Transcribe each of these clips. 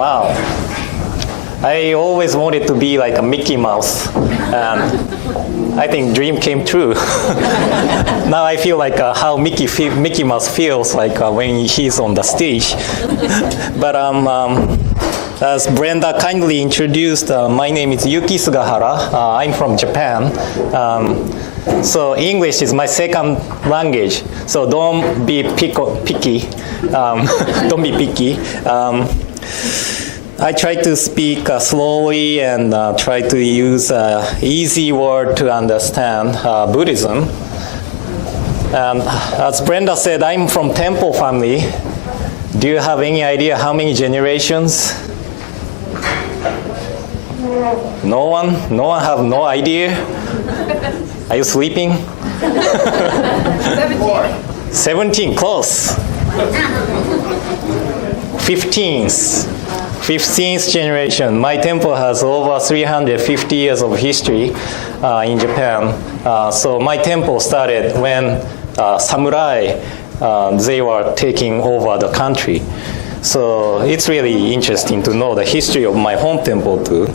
Wow. I always wanted to be like a Mickey Mouse, and I think dream came true. Now I feel like how Mickey Mouse feels like when he's on the stage. But as Brenda kindly introduced, my name is Yuki Sugahara. I'm from Japan. So English is my second language. So don't be picky. Don't be picky. I try to speak slowly and try to use easy word to understand Buddhism. And as Brenda said, I'm from Temple family. Do you have any idea how many generations? No one? No one have no idea? Are you sleeping? 17. 17, close. 15th generation. My temple has over 350 years of history in Japan. So my temple started when samurai, they were taking over the country. So it's really interesting to know the history of my home temple too.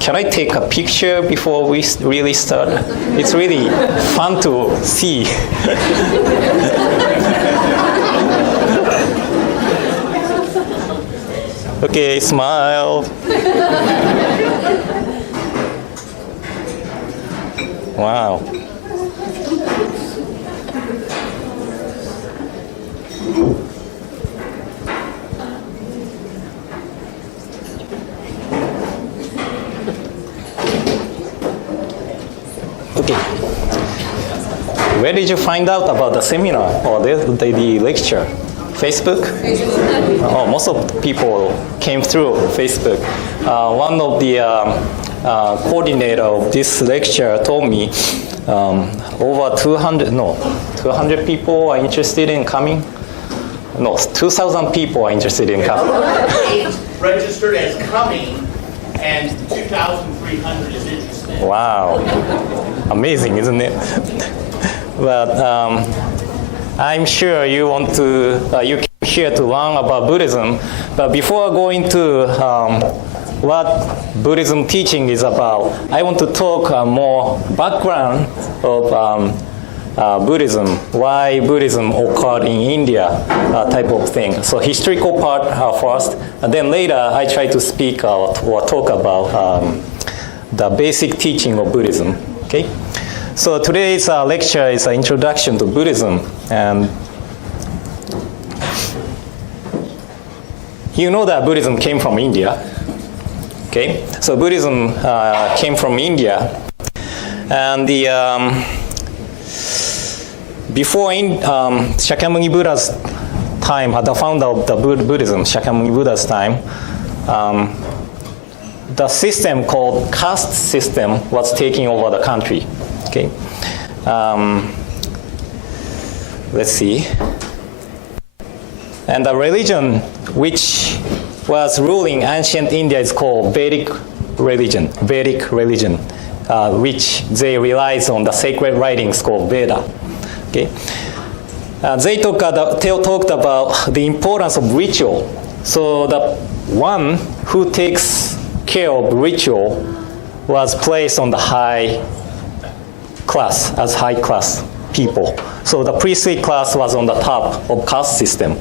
Can I take a picture before we really start? It's really fun to see. Okay, smile. Wow. Okay. Where did you find out about the seminar or the lecture? Facebook? Oh, most of the people came through Facebook. One of the coordinator of this lecture told me over 200 people are interested in coming. No, 2,000 people are interested in coming. Registered as coming, and 2,300 is interested. Wow, amazing, isn't it? But I'm sure you want to, you came here to learn about Buddhism. But before going to what Buddhism teaching is about, I want to talk more background of Buddhism, why Buddhism occurred in India, type of thing. So historical part first, and then later I try to speak out or talk about the basic teaching of Buddhism. Okay. So today's lecture is an introduction to Buddhism, and you know that Buddhism came from India. Okay, so Buddhism came from India, and the before Shakyamuni Buddha's time, at the founder of the Buddhism, Shakyamuni Buddha's time, the system called caste system was taking over the country. Okay, let's see. And the religion which was ruling ancient India is called Vedic religion, which they relies on the sacred writings called Veda. Okay, they talked about the importance of ritual. So the one who takes care of ritual was placed on the high class, as high class people. So the priestly class was on the top of caste system.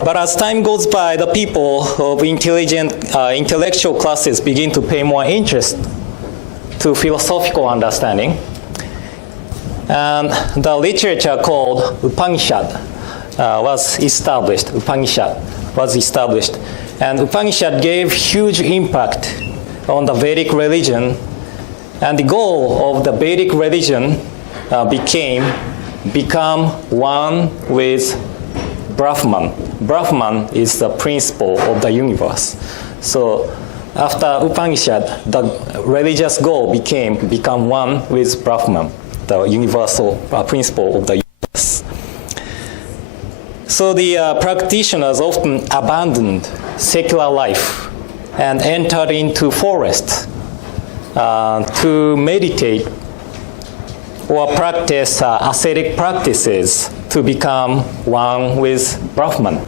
But as time goes by, the people of intellectual classes begin to pay more interest to philosophical understanding. And the literature called Upanishad was established. And Upanishad gave huge impact on the Vedic religion. And the goal of the Vedic religion become one with Brahman. Brahman is the principle of the universe. So after Upanishad, the religious goal become one with Brahman, the universal principle of the universe. So the practitioners often abandoned secular life and entered into forest to meditate or practice ascetic practices to become one with Brahman.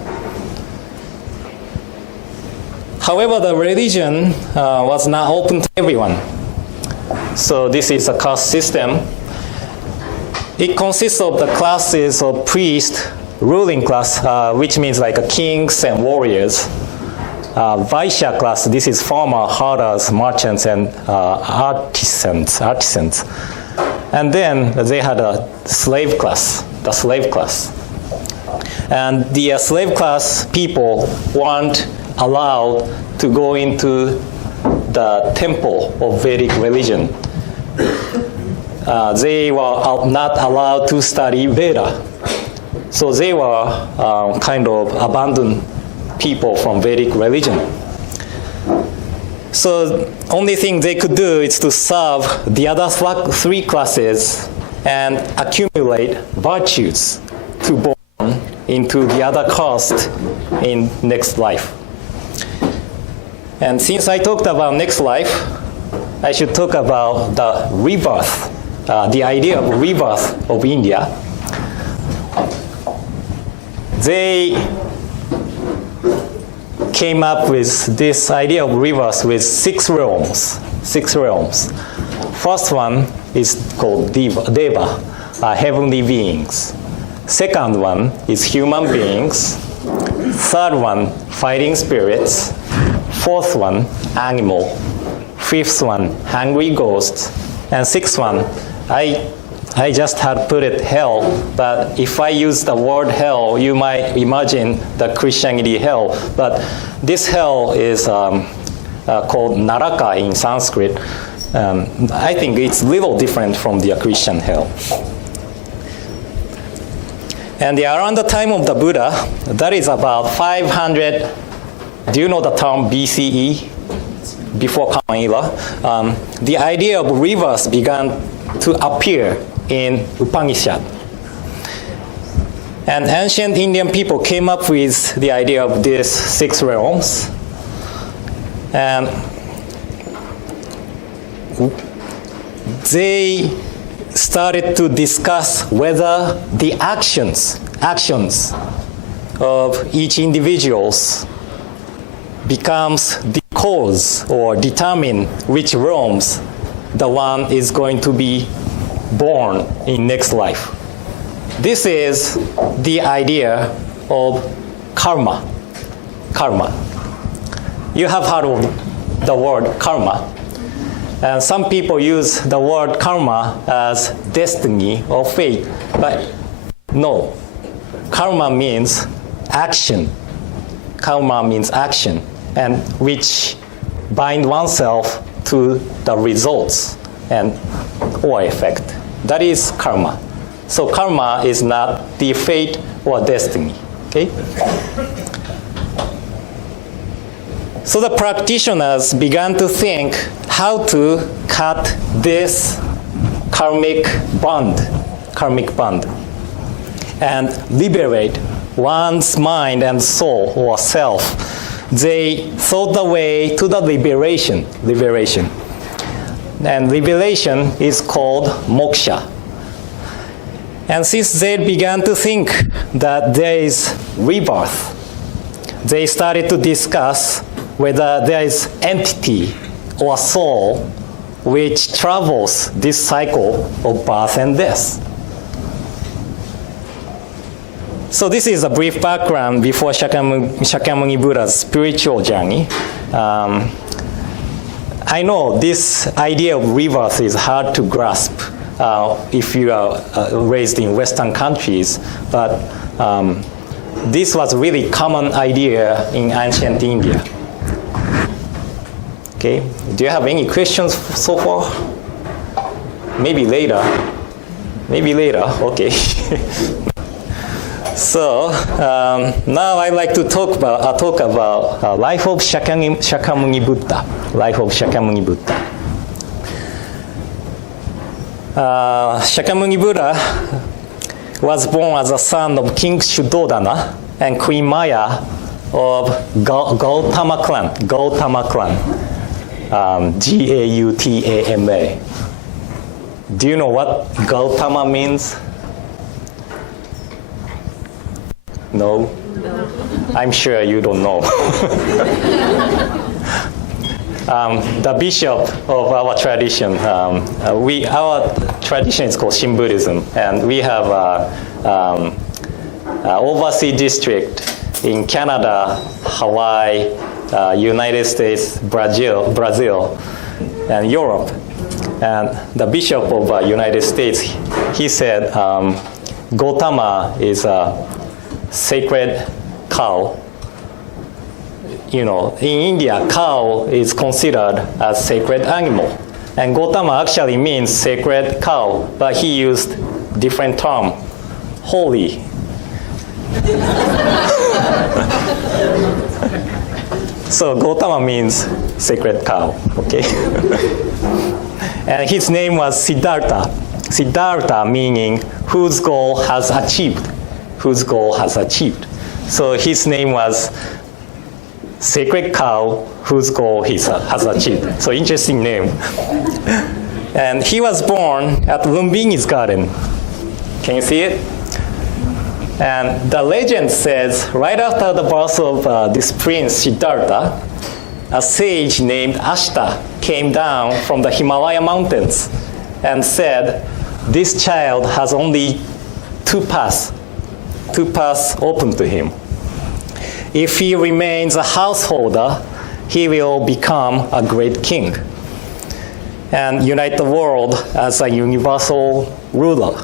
However, the religion was not open to everyone. So this is a caste system. It consists of the classes of priests, ruling class, which means like kings and warriors. Vaishya class, this is farmer, herders, merchants, and artisans. And then they had a slave class, the slave class. And the slave class people weren't allowed to go into the temple of Vedic religion. They were not allowed to study Veda. So they were kind of abandoned people from Vedic religion. So only thing they could do is to serve the other three classes and accumulate virtues to born into the other caste in next life. And since I talked about next life, I should talk about the rebirth, the idea of rebirth of India. They came up with this idea of rebirth with six realms. First one is called Deva, heavenly beings. Second one is human beings. Third one, fighting spirits. Fourth one, animal. Fifth one, hungry ghosts. And sixth one, I just had put it hell, but if I use the word hell, you might imagine the Christianity hell. But this hell is called Naraka in Sanskrit. I think it's a little different from the Christian hell. And around the time of the Buddha, that is about 500, do you know the term BCE? Before Common Era, the idea of rebirth began to appear in Upanishad. And ancient Indian people came up with the idea of these six realms. And they started to discuss whether the actions of each individuals becomes the cause or determine which realms the one is going to be born in next life. This is the idea of karma. You have heard of the word karma. And some people use the word karma as destiny or fate, but no. Karma means action. Karma means action, and which bind oneself to the results and or effect. That is karma. So karma is not the fate or destiny. Okay? So the practitioners began to think how to cut this karmic bond, and liberate one's mind and soul or self. They thought the way to the liberation. And liberation is called moksha. And since they began to think that there is rebirth, they started to discuss whether there is entity or soul which travels this cycle of birth and death. So this is a brief background before Shakyamuni Buddha's spiritual journey. I know this idea of rebirth is hard to grasp if you are raised in Western countries, but this was really common idea in ancient India. Okay, do you have any questions so far? Maybe later, okay. So now I'd like to talk about life of Shakyamuni Buddha. Shakyamuni Buddha was born as a son of King Shuddhodana and Queen Maya of Gautama clan. Gautama. Do you know what Gautama means? No? I'm sure you don't know. The bishop of our tradition, our tradition is called Shin Buddhism, and we have an overseas district in Canada, Hawaii, United States, Brazil, and Europe. And the bishop of United States, he said, Gautama is a sacred cow. You know, in India, cow is considered a sacred animal. And Gautama actually means sacred cow, but he used different term, holy. So Gautama means sacred cow, okay? And his name was Siddhartha. Siddhartha meaning whose goal has achieved. Whose goal has achieved. So his name was sacred cow whose goal he has achieved. So interesting name. And he was born at Lumbini's garden. Can you see it? And the legend says, right after the birth of this prince Siddhartha, a sage named Ashta came down from the Himalaya mountains and said, this child has only two paths open to him. If he remains a householder, he will become a great king and unite the world as a universal ruler.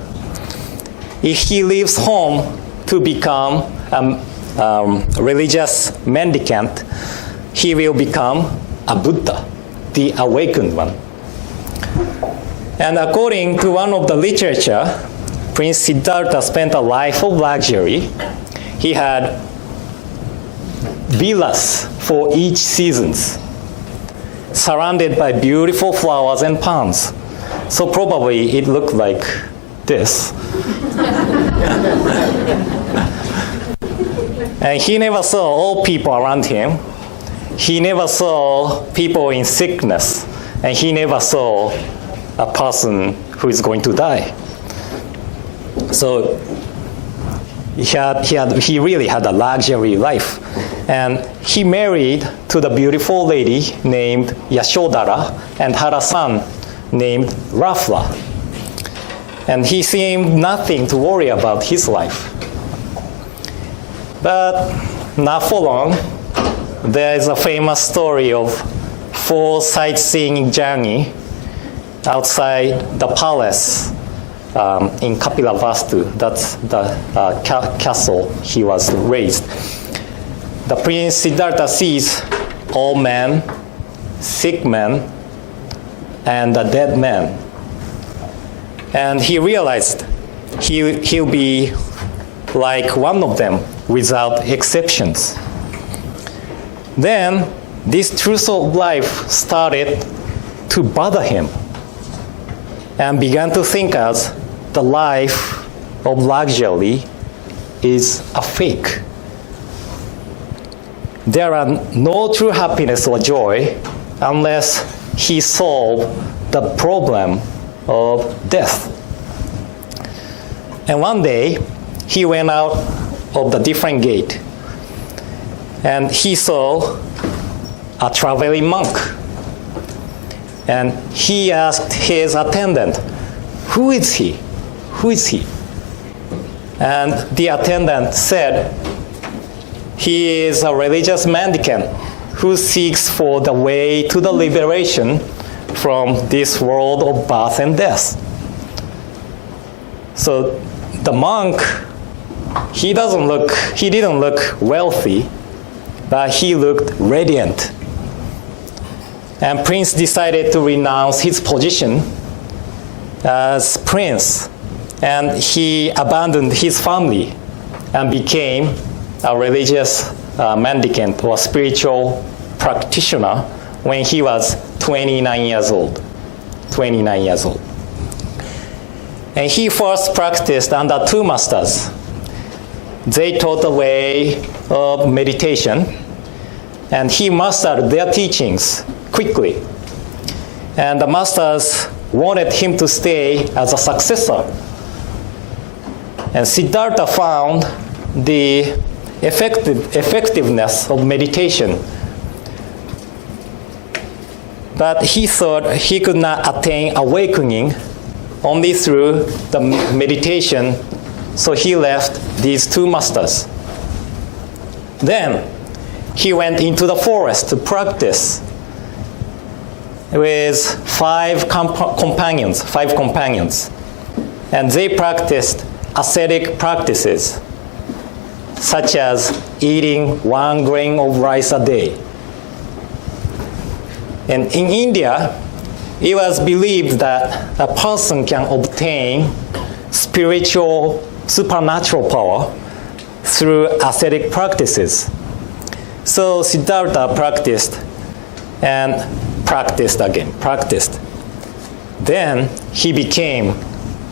If he leaves home to become a religious mendicant, he will become a Buddha, the awakened one. And according to one of the literature, Prince Siddhartha spent a life of luxury. He had villas for each seasons, surrounded by beautiful flowers and palms. So probably it looked like this. And he never saw old people around him. He never saw people in sickness. And he never saw a person who is going to die. So he really had a luxury life. And he married to the beautiful lady named Yashodhara and had a son named Rafla. And he seemed nothing to worry about his life. But not for long, there is a famous story of 4 sightseeing journey outside the palace in Kapilavastu. That's the castle he was raised. The Prince Siddhartha sees old men, sick men, and a dead man. And he realized he'll be like one of them without exceptions. Then this truth of life started to bother him and began to think as the life of luxury is a fake. There are no true happiness or joy unless he solved the problem of death. And one day, he went out of the different gate and he saw a traveling monk. And he asked his attendant, who is he? Who is he? And the attendant said, he is a religious mendicant who seeks for the way to the liberation from this world of birth and death. So the monk, he didn't look wealthy, but he looked radiant. And Prince decided to renounce his position as prince, and he abandoned his family and became a religious mendicant or spiritual practitioner when he was 29 years old. 29 years old. And he first practiced under 2 masters. They taught the way of meditation, and he mastered their teachings quickly. And the masters wanted him to stay as a successor. And Siddhartha found the effectiveness of meditation. But he thought he could not attain awakening only through the meditation, so he left these two masters. Then he went into the forest to practice with five companions, and they practiced ascetic practices, such as eating 1 grain of rice a day. And in India, it was believed that a person can obtain spiritual, supernatural power through ascetic practices. So Siddhartha practiced and practiced again, practiced. Then he became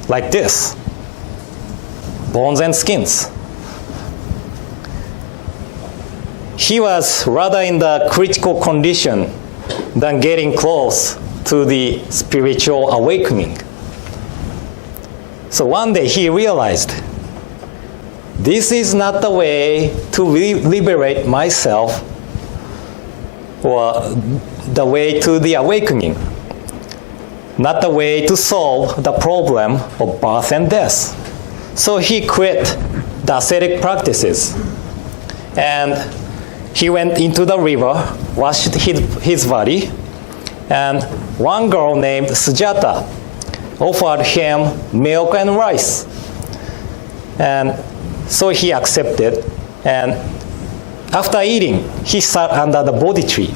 like this, bones and skins. He was rather in the critical condition than getting close to the spiritual awakening. So one day he realized, this is not the way to liberate myself or the way to the awakening, not the way to solve the problem of birth and death. So he quit the ascetic practices and he went into the river, washed his body, and one girl named Sujata offered him milk and rice. And so he accepted, and after eating, he sat under the Bodhi tree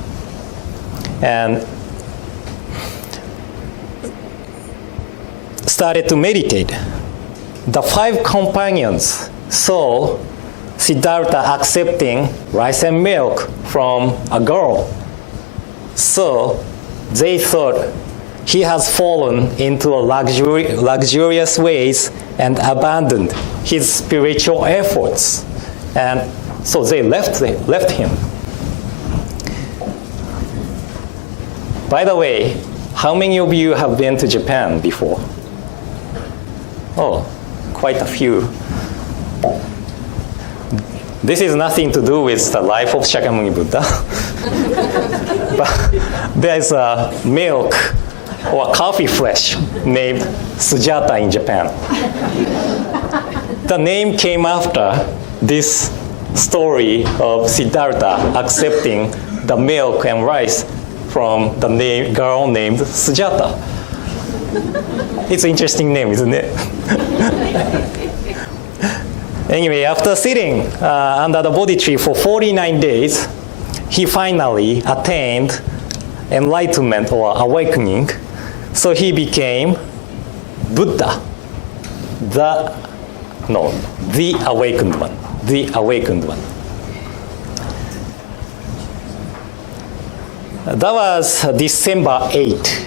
and started to meditate. The 5 companions saw Siddhartha accepting rice and milk from a girl. So they thought he has fallen into a luxurious ways and abandoned his spiritual efforts. And so they left him. By the way, how many of you have been to Japan before? Oh, quite a few. This is nothing to do with the life of Shakyamuni Buddha. But there is a milk or coffee flesh named Sujata in Japan. The name came after this story of Siddhartha accepting the milk and rice from the girl named Sujata. It's an interesting name, isn't it? Anyway, after sitting under the Bodhi tree for 49 days, he finally attained enlightenment or awakening. So he became Buddha, the awakened one, the awakened one. That was December 8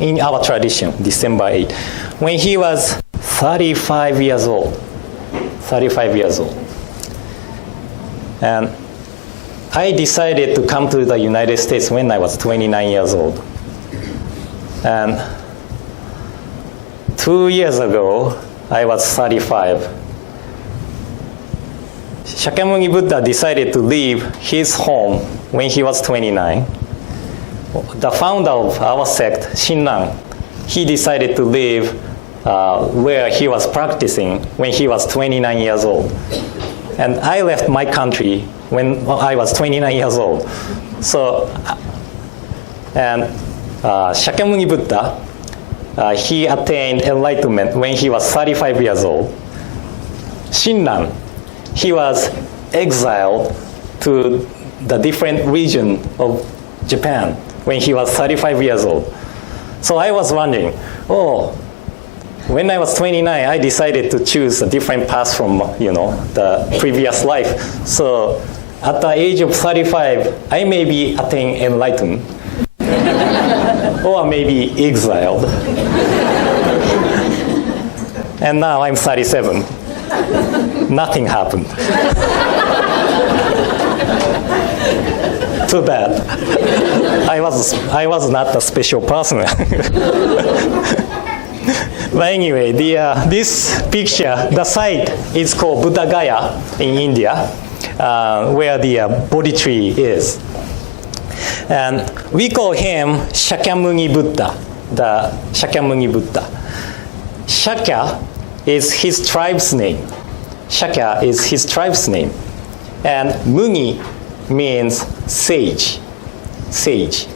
in our tradition, December 8, when he was 35 years old. And I decided to come to the United States when I was 29 years old. And 2 years ago, I was 35. Shakyamuni Buddha decided to leave his home when he was 29. The founder of our sect, Shinran, he decided to leave where he was practicing when he was 29 years old. And I left my country when I was 29 years old. So, and Shakyamuni Buddha, he attained enlightenment when he was 35 years old. Shinran, he was exiled to the different region of Japan when he was 35 years old. So I was wondering, when I was 29, I decided to choose a different path from, the previous life. So at the age of 35, I may be attained enlightenment, or maybe exiled. And now I'm 37. Nothing happened. Too bad. I was not a special person. But anyway, this picture, the site is called Buddha Gaya in India, where the Bodhi tree is. And we call him Shakyamuni Buddha, the Shakyamuni Buddha. Shakya is his tribe's name. Shakya is his tribe's name. And Muni means sage, sage.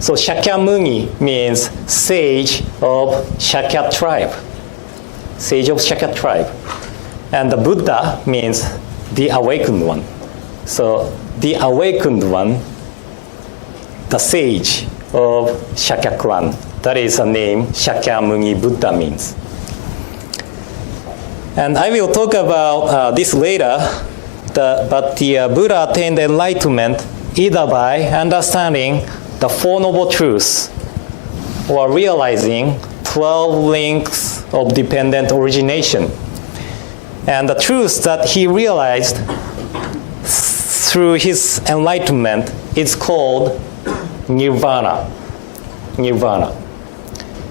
So Shakyamuni means sage of Shakya tribe, sage of Shakya tribe. And the Buddha means the awakened one. So the awakened one, the sage of Shakya clan. That is the name Shakyamuni Buddha means. And I will talk about this later, but the Buddha attained enlightenment either by understanding the Four Noble Truths or realizing 12 links of dependent origination. And the truths that he realized through his enlightenment is called Nirvana. Nirvana.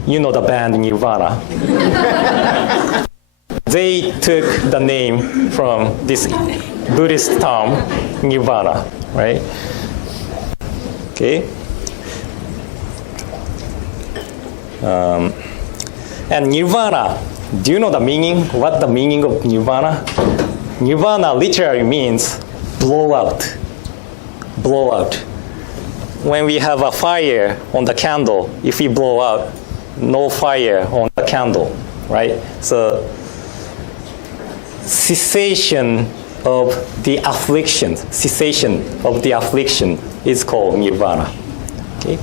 You know the band Nirvana. They took the name from this Buddhist term, Nirvana, right? Okay. And Nirvana, do you know the meaning? What the meaning of Nirvana? Nirvana literally means blow out. Blow out. When we have a fire on the candle, if we blow out, no fire on the candle, right? So cessation of the affliction, cessation of the affliction is called Nirvana. Okay?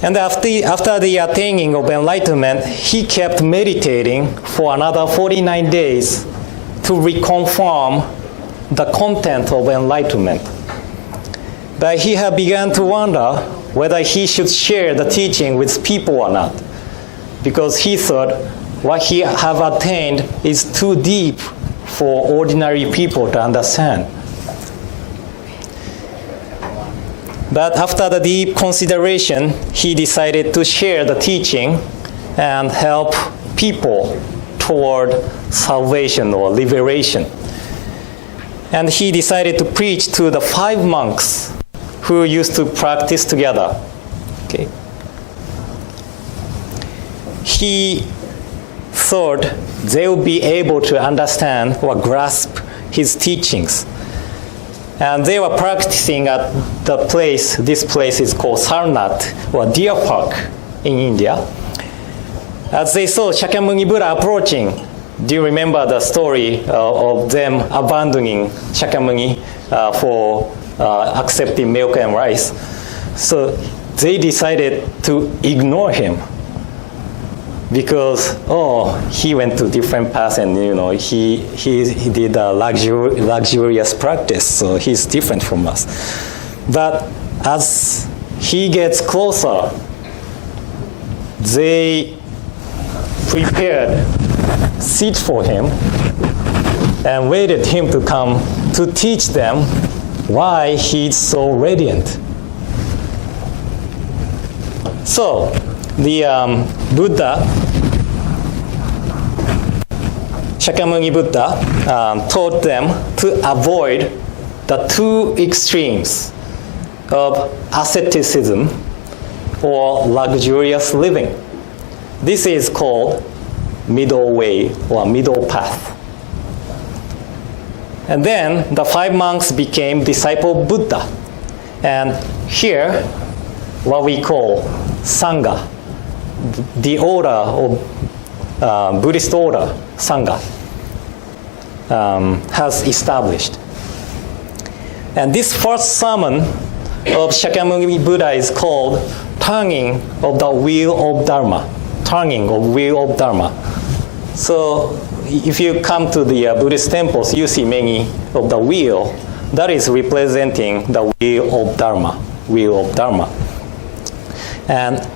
And after the attaining of enlightenment, he kept meditating for another 49 days to reconfirm the content of enlightenment. But he had begun to wonder whether he should share the teaching with people or not, because he thought what he have attained is too deep for ordinary people to understand. But after the deep consideration, he decided to share the teaching and help people toward salvation or liberation. And he decided to preach to the 5 monks who used to practice together. Okay. He thought they would be able to understand or grasp his teachings. And they were practicing at the place, this place is called Sarnath, or Deer Park in India. As they saw Shakyamuni Buddha approaching, do you remember the story of them abandoning Shakyamuni for accepting milk and rice? So they decided to ignore him because, he went to different paths and, he did a luxurious practice, so he's different from us. But as he gets closer, they prepared seat for him and waited him to come to teach them why he's so radiant. So the Buddha, Shakyamuni Buddha, taught them to avoid the 2 extremes of asceticism or luxurious living. This is called middle way or middle path. And then the 5 monks became disciple of Buddha. And here, what we call Sangha, the order of Buddhist order, Sangha, has established. And this first sermon of Shakyamuni Buddha is called Turning of the Wheel of Dharma. Turning of Wheel of Dharma. So if you come to the Buddhist temples, you see many of the wheel. That is representing the wheel of Dharma. Wheel of Dharma. And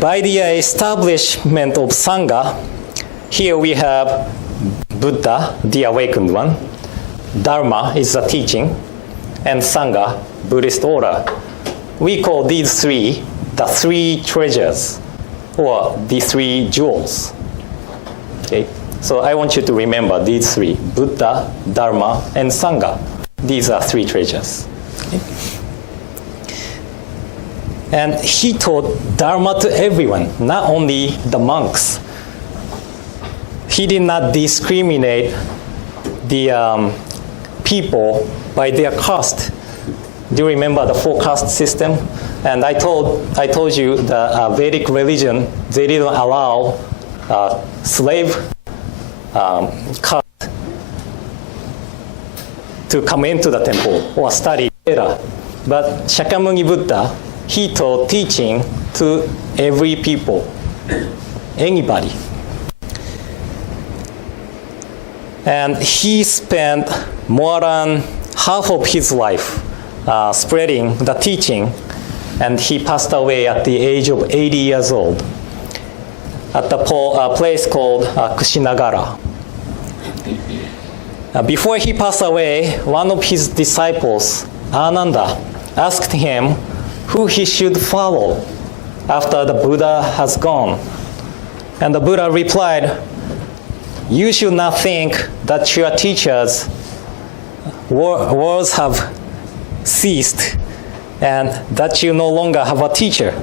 by the establishment of Sangha, here we have Buddha, the awakened one. Dharma is the teaching. And Sangha, Buddhist order. We call these 3 the 3 treasures or the three jewels. Okay? So I want you to remember these three: Buddha, Dharma, and Sangha. These are three treasures. Okay? And he taught Dharma to everyone, not only the monks. He did not discriminate the people by their caste. Do you remember the four caste system? And I told you the Vedic religion, they didn't allow slave caste to come into the temple or study Veda. But Shakyamuni Buddha, he taught teaching to every people, anybody. And he spent more than half of his life spreading the teaching, and he passed away at the age of 80 years old at the place called Kushinagara. Before he passed away, one of his disciples, Ananda, asked him who he should follow after the Buddha has gone. And the Buddha replied, "You should not think that your teachers' words have ceased and that you no longer have a teacher.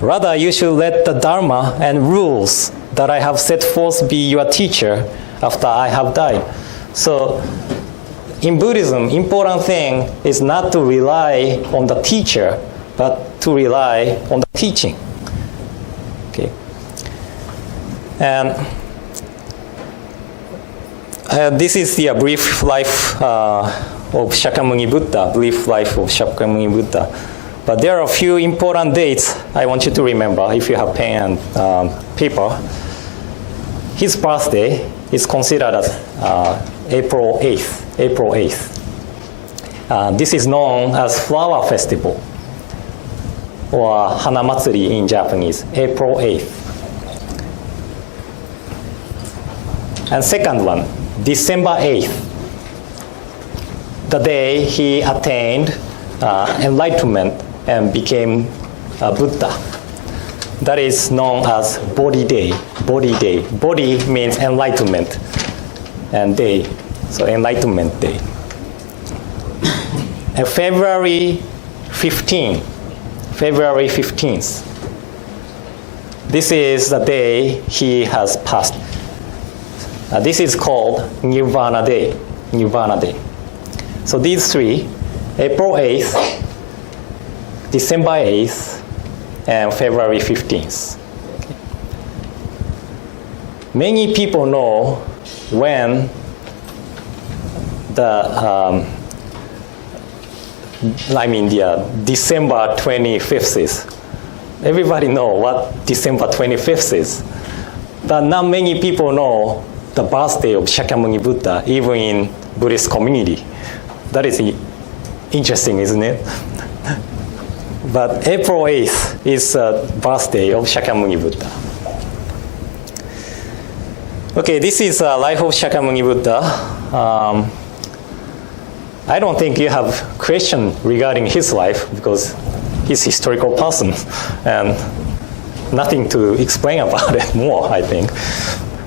Rather, you should let the Dharma and rules that I have set forth be your teacher after I have died." So in Buddhism, important thing is not to rely on the teacher, but to rely on the teaching. Okay. And this is the brief life of Shakyamuni Buddha, brief life of Shakyamuni Buddha. But there are a few important dates I want you to remember if you have pen and paper. His birthday is considered as April 8th. April 8th. This is known as Flower Festival, or Hana Matsuri in Japanese, April 8th. And second one, December 8th, the day he attained enlightenment and became a Buddha. That is known as Bodhi Day. Bodhi Day. Bodhi means enlightenment, and day, so Enlightenment Day. And February 15th. This is the day he has passed. This is called Nirvana Day. Nirvana Day. So these three, April 8th, December 8th, and February 15th. Many people know when the December 25th is. Everybody know what December 25th is. But not many people know the birthday of Shakyamuni Buddha, even in Buddhist community. That is interesting, isn't it? But April 8th is the birthday of Shakyamuni Buddha. Okay, this is the life of Shakyamuni Buddha. I don't think you have question regarding his life because he's a historical person and nothing to explain about it more, I think.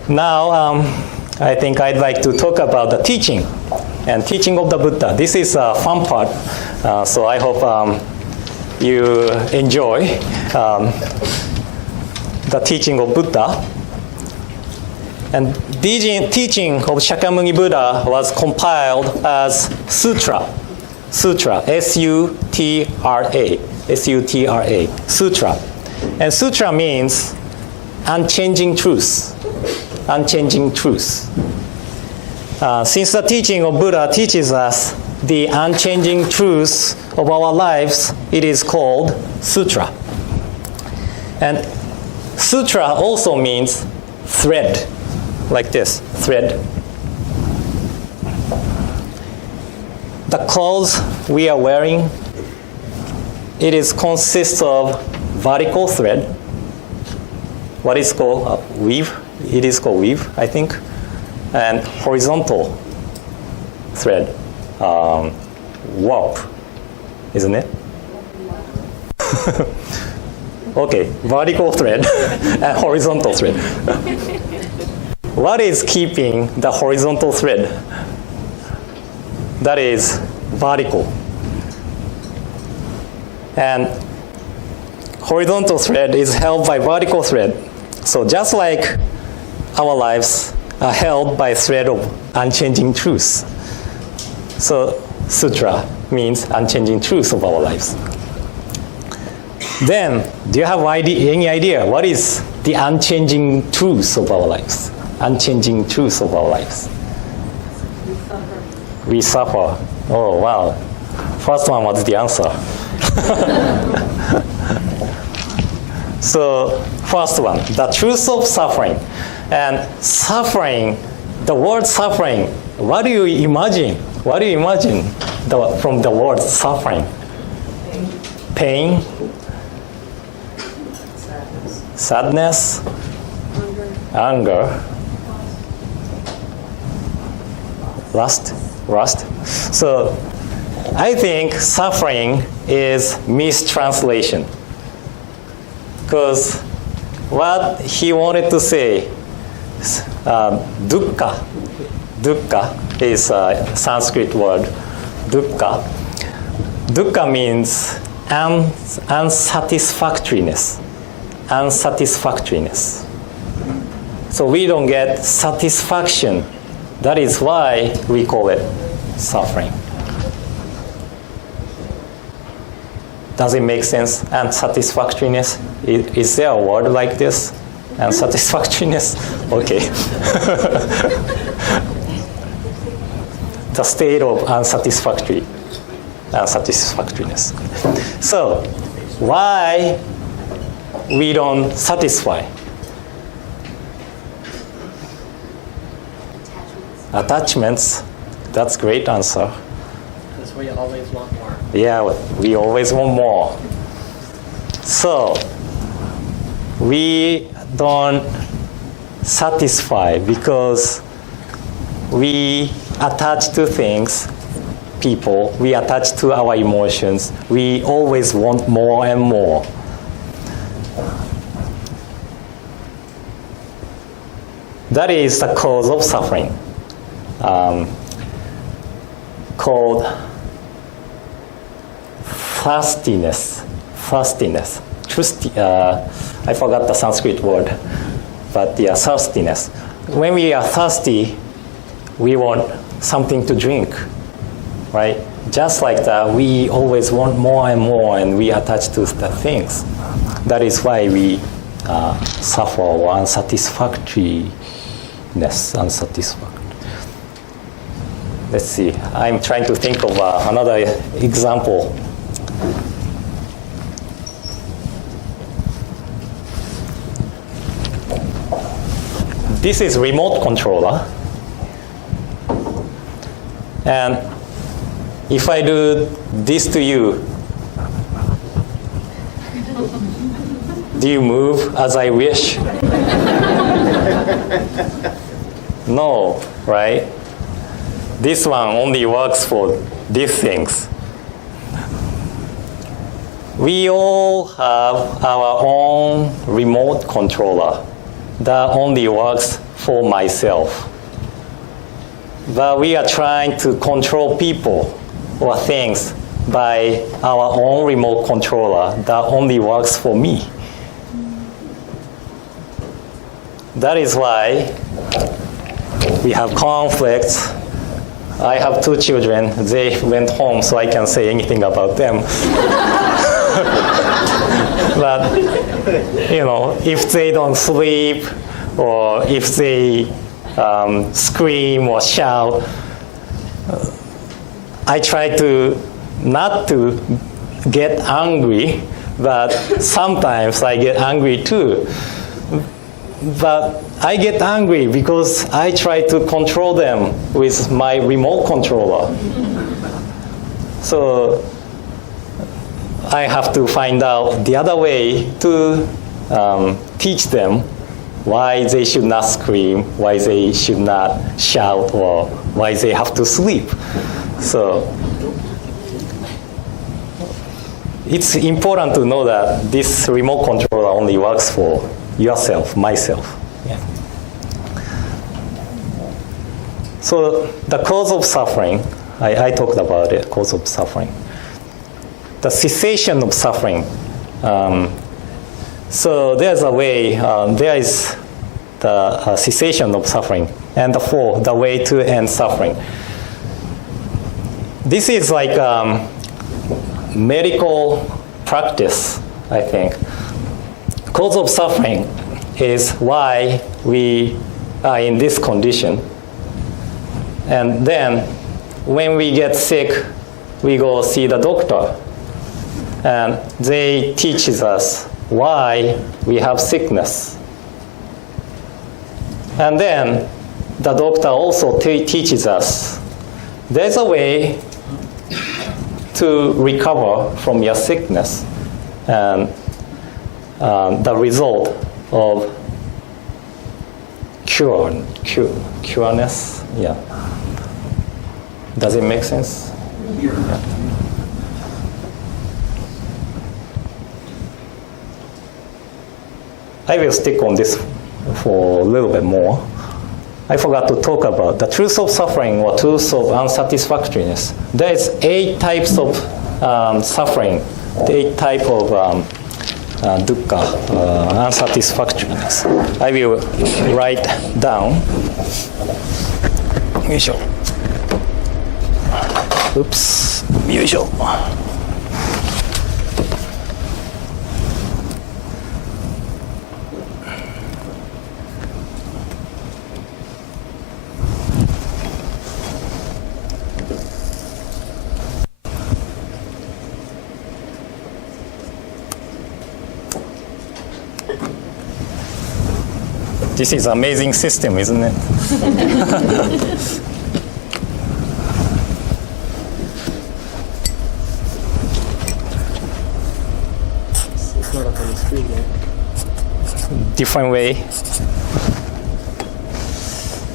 Now, I think I'd like to talk about the teaching and teaching of the Buddha. This is a fun part, so I hope you enjoy the teaching of Buddha. And the teaching of Shakyamuni Buddha was compiled as sutra. Sutra, S-U-T-R-A, S-U-T-R-A, sutra. And sutra means unchanging truth. Unchanging truth. Since the teaching of Buddha teaches us the unchanging truth of our lives, it is called sutra. And sutra also means thread, like this, thread. The clothes we are wearing, it is consists of vertical thread, what is called weave. It is called weave, I think, and horizontal thread, warp, isn't it? Okay, vertical thread and horizontal thread. What is keeping the horizontal thread? That is vertical. And horizontal thread is held by vertical thread. So just like our lives are held by thread of unchanging truth. So sutra means unchanging truth of our lives. Then, do you have any idea what is the unchanging truth of our lives? Unchanging truth of our lives. We suffer. Oh, wow. First one was the answer. So, first one, the truth of suffering. And suffering, the word suffering, what do you imagine? What do you imagine from the word suffering? Pain? Sadness? Anger? Lust? So I think suffering is mistranslation. Because what he wanted to say, dukkha is a Sanskrit word, dukkha. Dukkha means unsatisfactoriness. So we don't get satisfaction. That is why we call it suffering. Does it make sense? Unsatisfactoriness? Is there a word like this? Unsatisfactoriness? Okay. The state of unsatisfactoriness. So, why we don't satisfy? Attachments. That's a great answer. Because we always want more. Yeah, we always want more. So, we don't satisfy because we attach to things, people, we attach to our emotions. We always want more and more. That is the cause of suffering, called thirstiness. I forgot the Sanskrit word, but yeah, thirstiness. When we are thirsty, we want something to drink, right? Just like that, we always want more and more, and we attach to the things. That is why we suffer unsatisfactoriness. Let's see. I'm trying to think of another example. This is remote controller. And if I do this to you, do you move as I wish? No, right? This one only works for these things. We all have our own remote controller that only works for myself. But we are trying to control people or things by our own remote controller that only works for me. That is why we have conflicts. I have 2 children. They went home, so I can't say anything about them. But, if they don't sleep or if they scream or shout, I try to not to get angry, but sometimes I get angry too. But I get angry because I try to control them with my remote controller. So I have to find out the other way to teach them why they should not scream, why they should not shout, or why they have to sleep. So it's important to know that this remote controller only works for yourself, myself. Yeah. So the cause of suffering, I talked about it, cause of suffering. The cessation of suffering. So there's a way, there is the cessation of suffering, and the way to end suffering. This is like medical practice, I think. Cause of suffering is why we are in this condition. And then when we get sick, we go see the doctor. And they teach us why we have sickness. And then the doctor also teaches us there's a way to recover from your sickness, and the result of cureness. Yeah. Does it make sense? Yeah. I will stick on this for a little bit more. I forgot to talk about the truth of suffering or truth of unsatisfactoriness. There is 8 types of suffering, 8 types of dukkha, unsatisfactoriness. I will write down. Oops. This is an amazing system, isn't it? It's not up on the screen yet. Different way.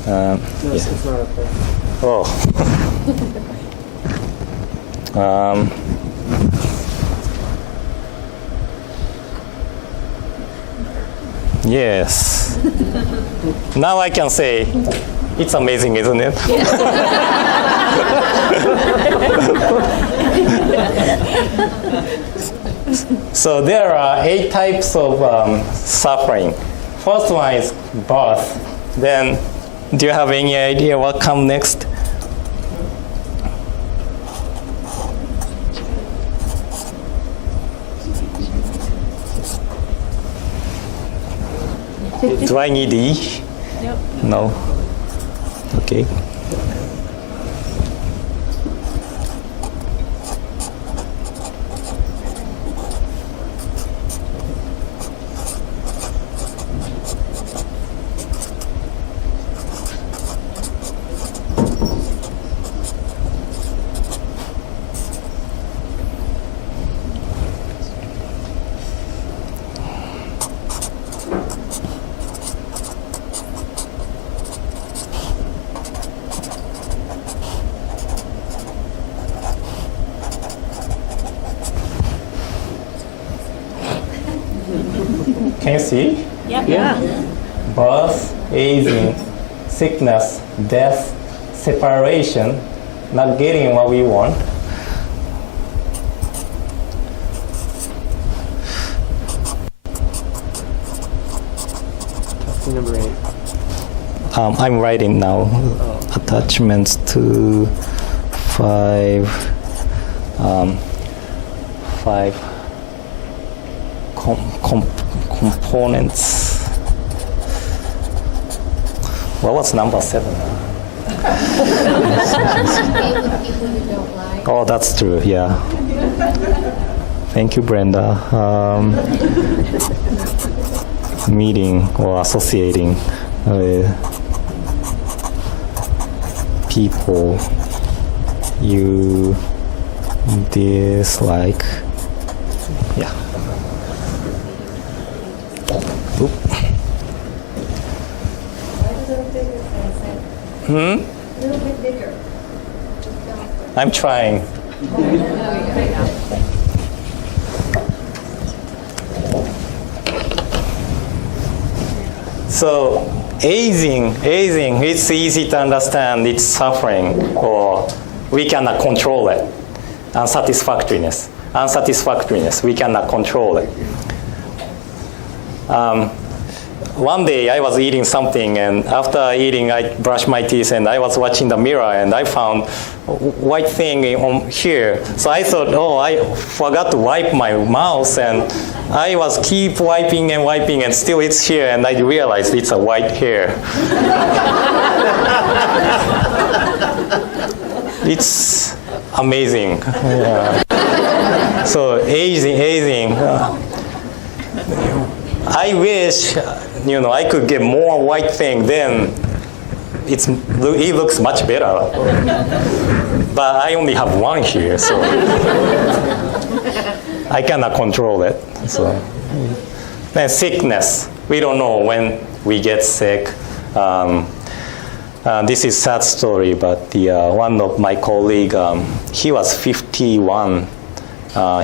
No, it's not up there. Oh. Yes. Now I can say, it's amazing, isn't it? So there are 8 types of suffering. First one is birth. Then, do you have any idea what comes next? Do I need E? Nope. No? Okay. Can you see? Yep. Yeah. Birth, aging, sickness, death, separation, not getting what we want. Number 8. I'm writing now. Attachments to 5 components. What was number 7? Oh, that's true. Yeah. Thank you, Brenda. Meeting or associating with people you dislike. Yeah. Oop. A little bit bigger. I'm trying. So aging, it's easy to understand it's suffering, or we cannot control it. Unsatisfactoriness, we cannot control it. One day I was eating something, and after eating I brushed my teeth and I was watching the mirror and I found a white thing on here. So I thought, oh, I forgot to wipe my mouth, and I was keep wiping and still it's here, and I realized it's a white hair. It's amazing. Yeah. So aging. I wish, I could get more white thing, then it looks much better. But I only have one here, so I cannot control it. So then sickness, we don't know when we get sick. This is sad story, but one of my colleague, he was 51.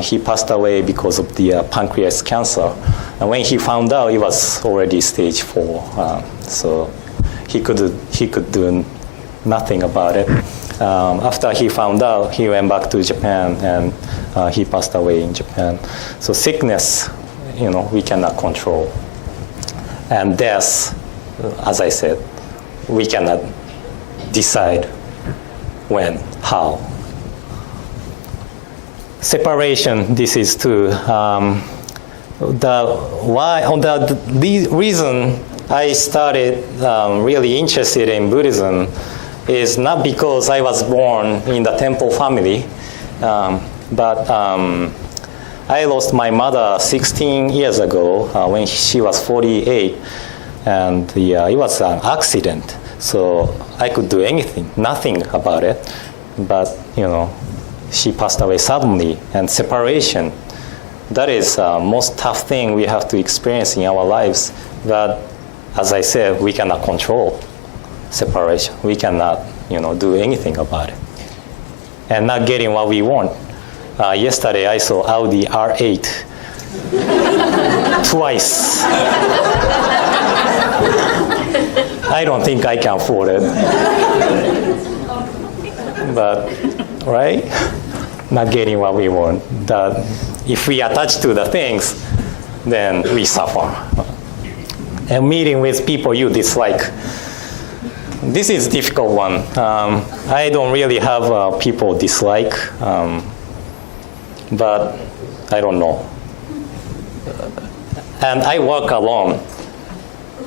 He passed away because of the pancreas cancer. And when he found out, it was already stage 4. So he could do nothing about it. After he found out, he went back to Japan, and he passed away in Japan. So sickness, we cannot control. And death, as I said, we cannot decide when, how. Separation, this is too. The reason I started really interested in Buddhism is not because I was born in the temple family, but I lost my mother 16 years ago when she was 48, and it was an accident. So I could do nothing about it, but she passed away suddenly, and separation. That is most tough thing we have to experience in our lives. But as I said, we cannot control separation. We cannot, do anything about it. And not getting what we want. Yesterday I saw Audi R8 twice. I don't think I can afford it. But, right? Not getting what we want. That if we attach to the things, then we suffer. And meeting with people you dislike. This is a difficult one. I don't really have people dislike, but I don't know. And I work alone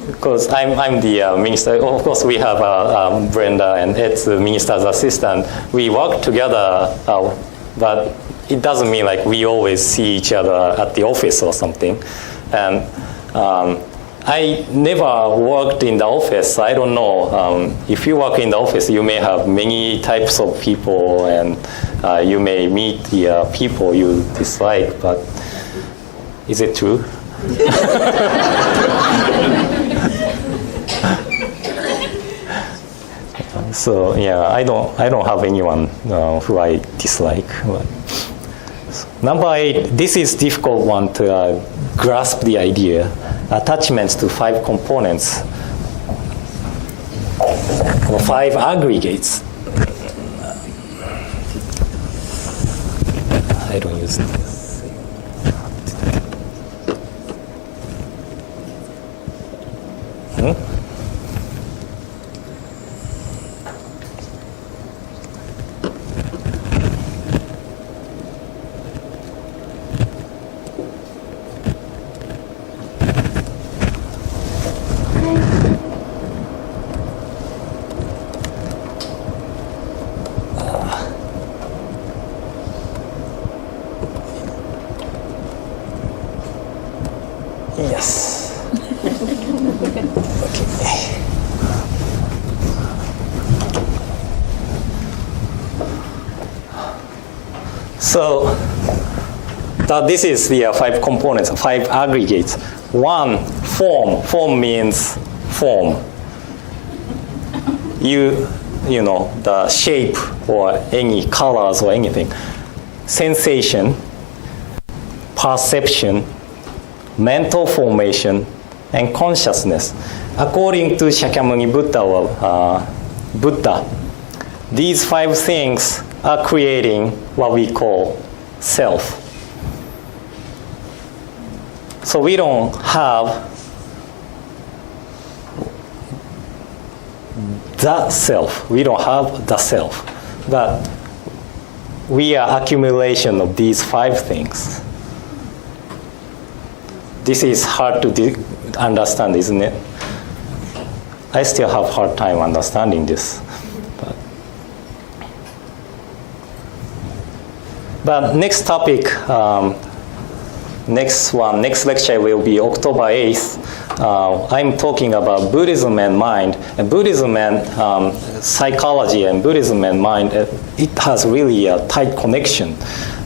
because I'm the minister. Of course, we have Brenda and Ed's the minister's assistant. We work together, but it doesn't mean like we always see each other at the office or something. And I never worked in the office. I don't know. If you work in the office, you may have many types of people, and you may meet the people you dislike. But is it true? So yeah, I don't have anyone who I dislike. But. Number 8, this is difficult one to grasp the idea. Attachments to 5 components or 5 aggregates. I don't use this. Yes. Okay. So this is the 5 components, 5 aggregates. 1, form. Form means form. You know, the shape or any colors or anything. Sensation, perception, mental formation, and consciousness. according to Shakyamuni Buddha, these 5 things are creating what we call self. So we don't have the self. We don't have the self. But we are accumulation of these 5 things. This is hard to understand, isn't it? I still have a hard time understanding this. But next topic, next lecture will be October 8th. I'm talking about Buddhism and mind. And Buddhism and psychology and Buddhism and mind, it has really a tight connection.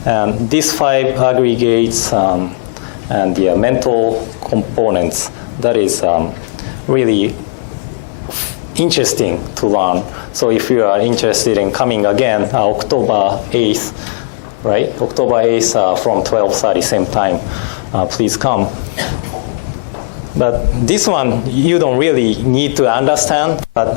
And these 5 aggregates and the mental components, that is really interesting to learn. So if you are interested in coming again, October 8th, right? October 8th from 12:30, same time. Please come. But this one, you don't really need to understand, but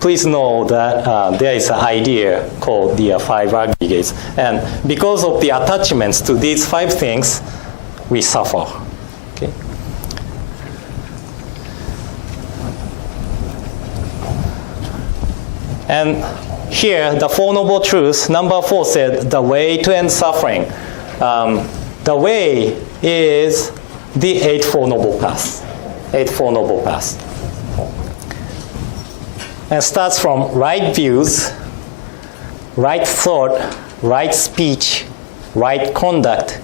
please know that there is an idea called the 5 aggregates. And because of the attachments to these 5 things, we suffer. Okay? And here, the Four Noble Truths, number 4 said, the way to end suffering. The way is the Eightfold Noble Path. Eightfold Noble Path. And starts from right views, right thought, right speech, right conduct,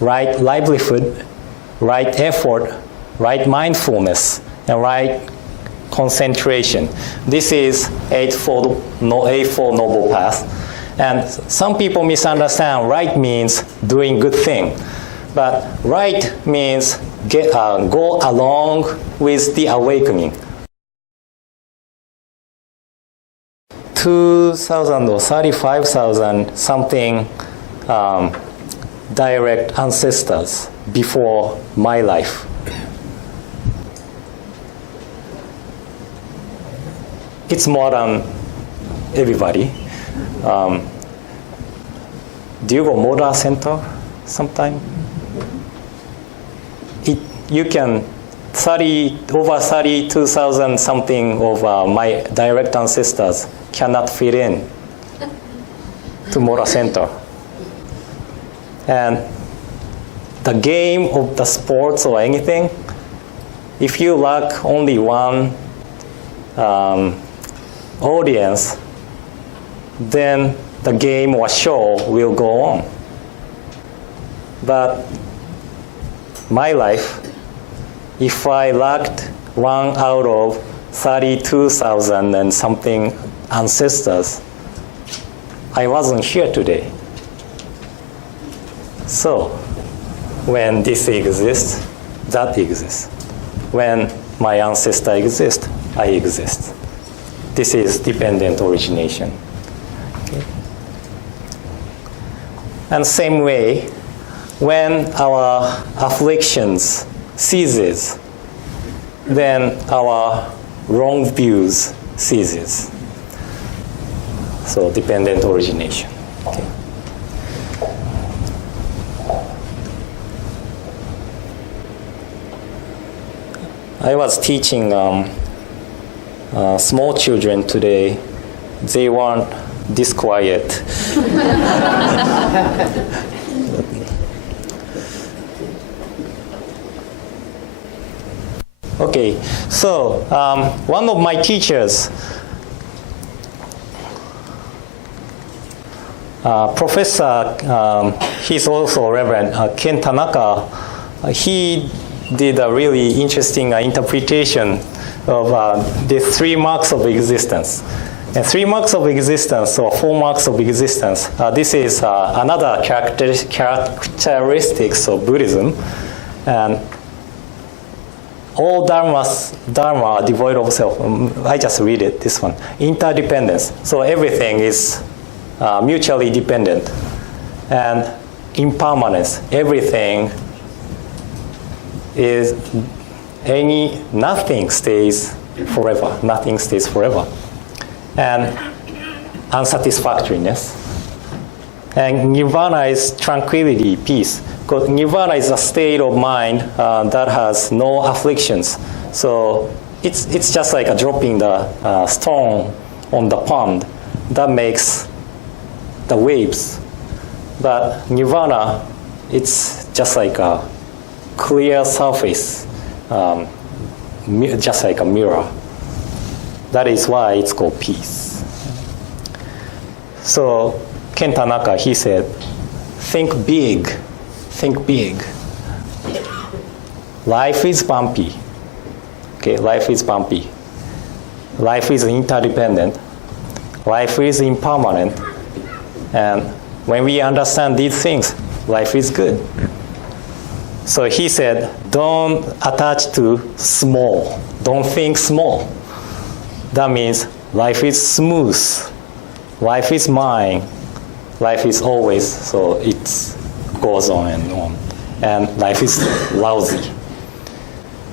right livelihood, right effort, right mindfulness, and right concentration. This is Eightfold Noble Path. And some people misunderstand right means doing good thing. But right means go along with the awakening. 2,000 or 35,000 something direct ancestors before my life. It's more than everybody. Do you go Moda Center sometime? You can over 32,000 something of my direct ancestors cannot fit in to Moda Center. And the game of the sports or anything, if you lack only one audience, then the game or show will go on. But my life, if I lacked 1 out of 32,000 and something ancestors, I wasn't here today. So, when this exists, that exists. When my ancestor exists, I exist. This is dependent origination. Okay. And same way, when our afflictions ceases, then our wrong views ceases. So dependent origination. Okay. I was teaching small children today. They weren't this quiet. Okay, so one of my teachers, Professor, he's also Reverend Ken Tanaka, he did a really interesting interpretation of the 3 marks of existence. And 3 marks of existence, or 4 marks of existence, this is another characteristics of Buddhism. And all dharma are devoid of self. I just read it, this one. Interdependence. So everything is mutually dependent. And impermanence. Everything is nothing stays forever. Nothing stays forever. And unsatisfactoriness. And nirvana is tranquility, peace. Because nirvana is a state of mind that has no afflictions. So it's just like dropping the stone on the pond that makes the waves. But nirvana, it's just like a clear surface, just like a mirror. That is why it's called peace. So Ken Tanaka, he said, think big, think big. Life is bumpy. Okay, life is bumpy. Life is interdependent. Life is impermanent. And when we understand these things, life is good. So he said, don't attach to small. Don't think small. That means life is smooth. Life is mine. Life is always, so it goes on and on. And life is lousy.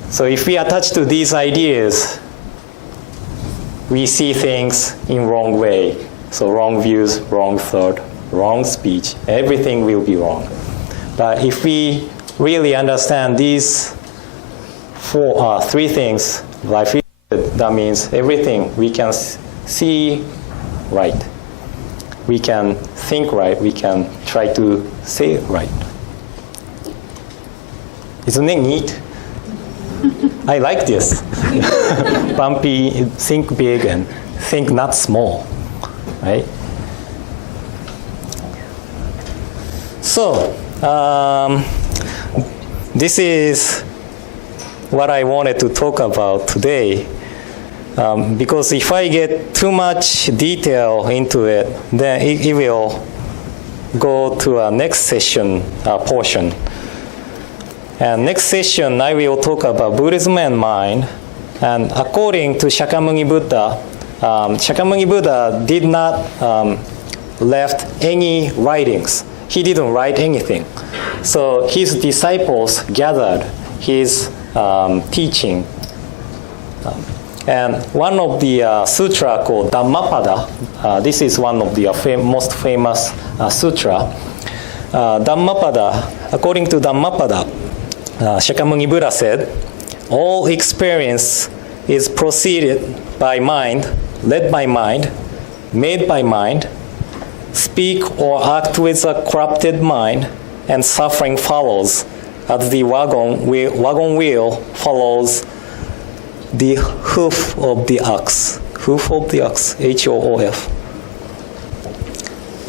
So if we attach to these ideas, we see things in wrong way. So wrong views, wrong thought, wrong speech, everything will be wrong. But if we really understand these three things, life is good, that means everything we can see right. We can think right, we can try to say right. Isn't it neat? I like this. Bumpy, think big and think not small, right? So, this is what I wanted to talk about today. Because if I get too much detail into it, then it will go to a next session portion. And next session, I will talk about Buddhism and mind. And according to Shakyamuni Buddha, Shakyamuni Buddha did not left any writings. He didn't write anything. So his disciples gathered his teaching. And one of the sutra called Dhammapada, this is one of the most famous sutra. Dhammapada, according to Dhammapada, Shakyamuni Buddha said, all experience is proceeded by mind, led by mind, made by mind, speak or act with a corrupted mind, and suffering follows as the wagon wheel follows the hoof of the ox. Hoof of the ox, H-O-O-F.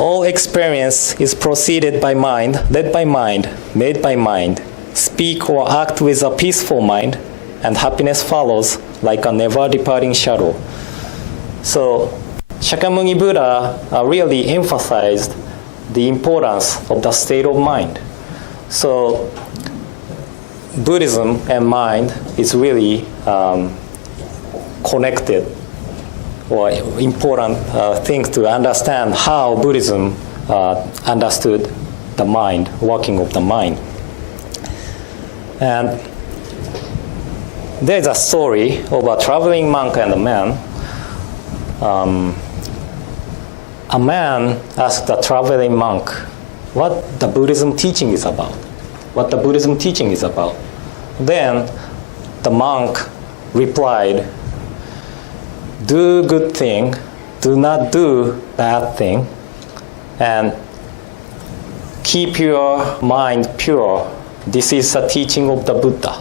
All experience is proceeded by mind, led by mind, made by mind, speak or act with a peaceful mind, and happiness follows like a never departing shadow. So Shakyamuni Buddha really emphasized the importance of the state of mind. So Buddhism and mind is really connected, or important thing to understand how Buddhism understood the mind, working of the mind. And there's a story of a traveling monk and a man. A man asked the traveling monk what the Buddhism teaching is about. What the Buddhism teaching is about. Then the monk replied, do good thing, do not do bad thing, and keep your mind pure. This is the teaching of the Buddha.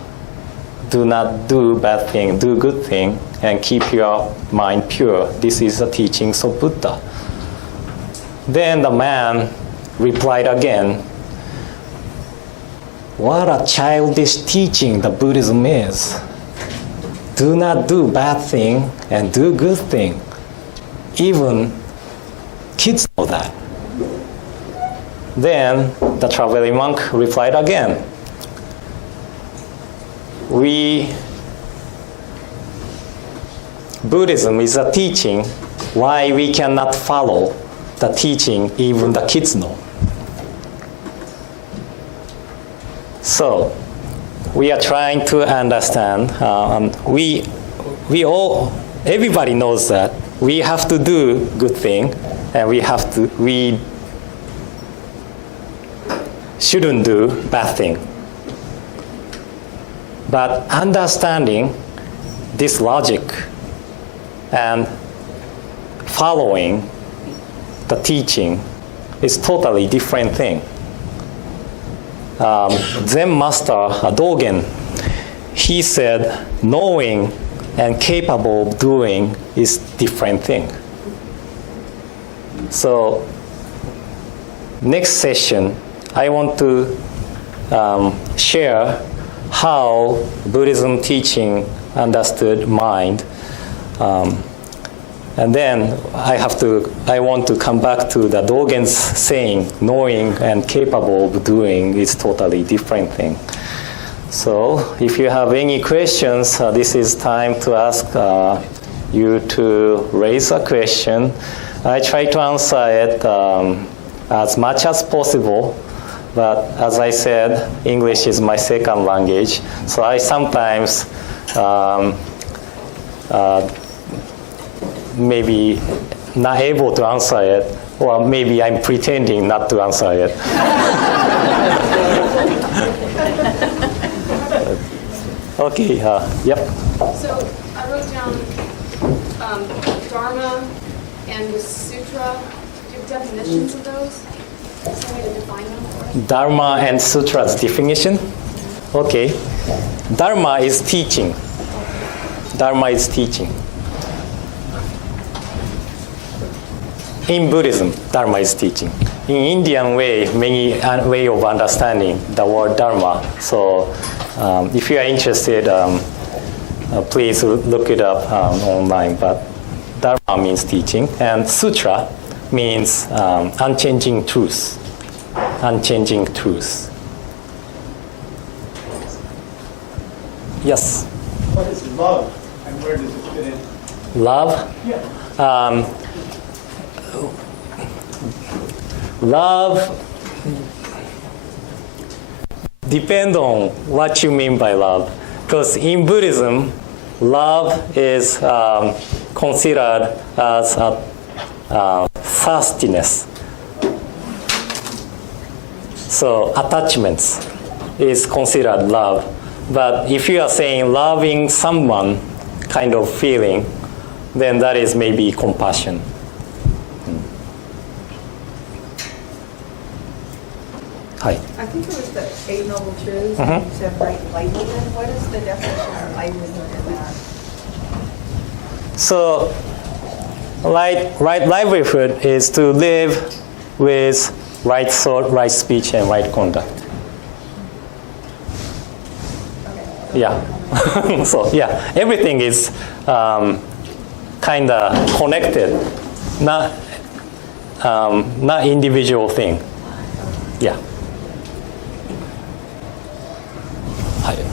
Do not do bad thing, do good thing, and keep your mind pure. This is the teachings of Buddha. Then the man replied again, what a childish teaching the Buddhism is. Do not do bad thing and do good thing. Even kids know that. Then the traveling monk replied again, Buddhism is a teaching why we cannot follow the teaching even the kids know. So we are trying to understand. Everybody knows that we have to do good thing, and we shouldn't do bad thing. But understanding this logic and following the teaching is totally different thing. Zen master Dogen, he said knowing and capable of doing is different thing. So next session, I want to share how Buddhism teaching understood mind. And then I want to come back to the Dogen's saying, knowing and capable of doing is totally different thing. So if you have any questions, this is time to ask you to raise a question. I try to answer it as much as possible, but as I said, English is my second language, so I sometimes maybe not able to answer it, or maybe I'm pretending not to answer it. Okay, yep. So I wrote down Dharma and the Sutra. Do you have definitions of those? Some way to define them? Dharma and Sutra's definition? Okay. Dharma is teaching. Dharma is teaching. In Buddhism, Dharma is teaching. In Indian way, many way of understanding the word Dharma. So if you are interested, please look it up online. But Dharma means teaching, and Sutra means unchanging truth. Unchanging truth. Yes? What is love, and where does it fit in? Love? Yeah. Love depends on what you mean by love. Because in Buddhism, love is considered as thirstiness. So attachments is considered love. But if you are saying loving someone kind of feeling, then that is maybe compassion. Hi. I think it was the Eight Noble Truths. You said right livelihood. What is the definition of livelihood in that? So, right livelihood is to live with right thought, right speech, and right conduct. Okay. Yeah. So yeah, everything is kind of connected, not individual thing. Yeah. Hi. Can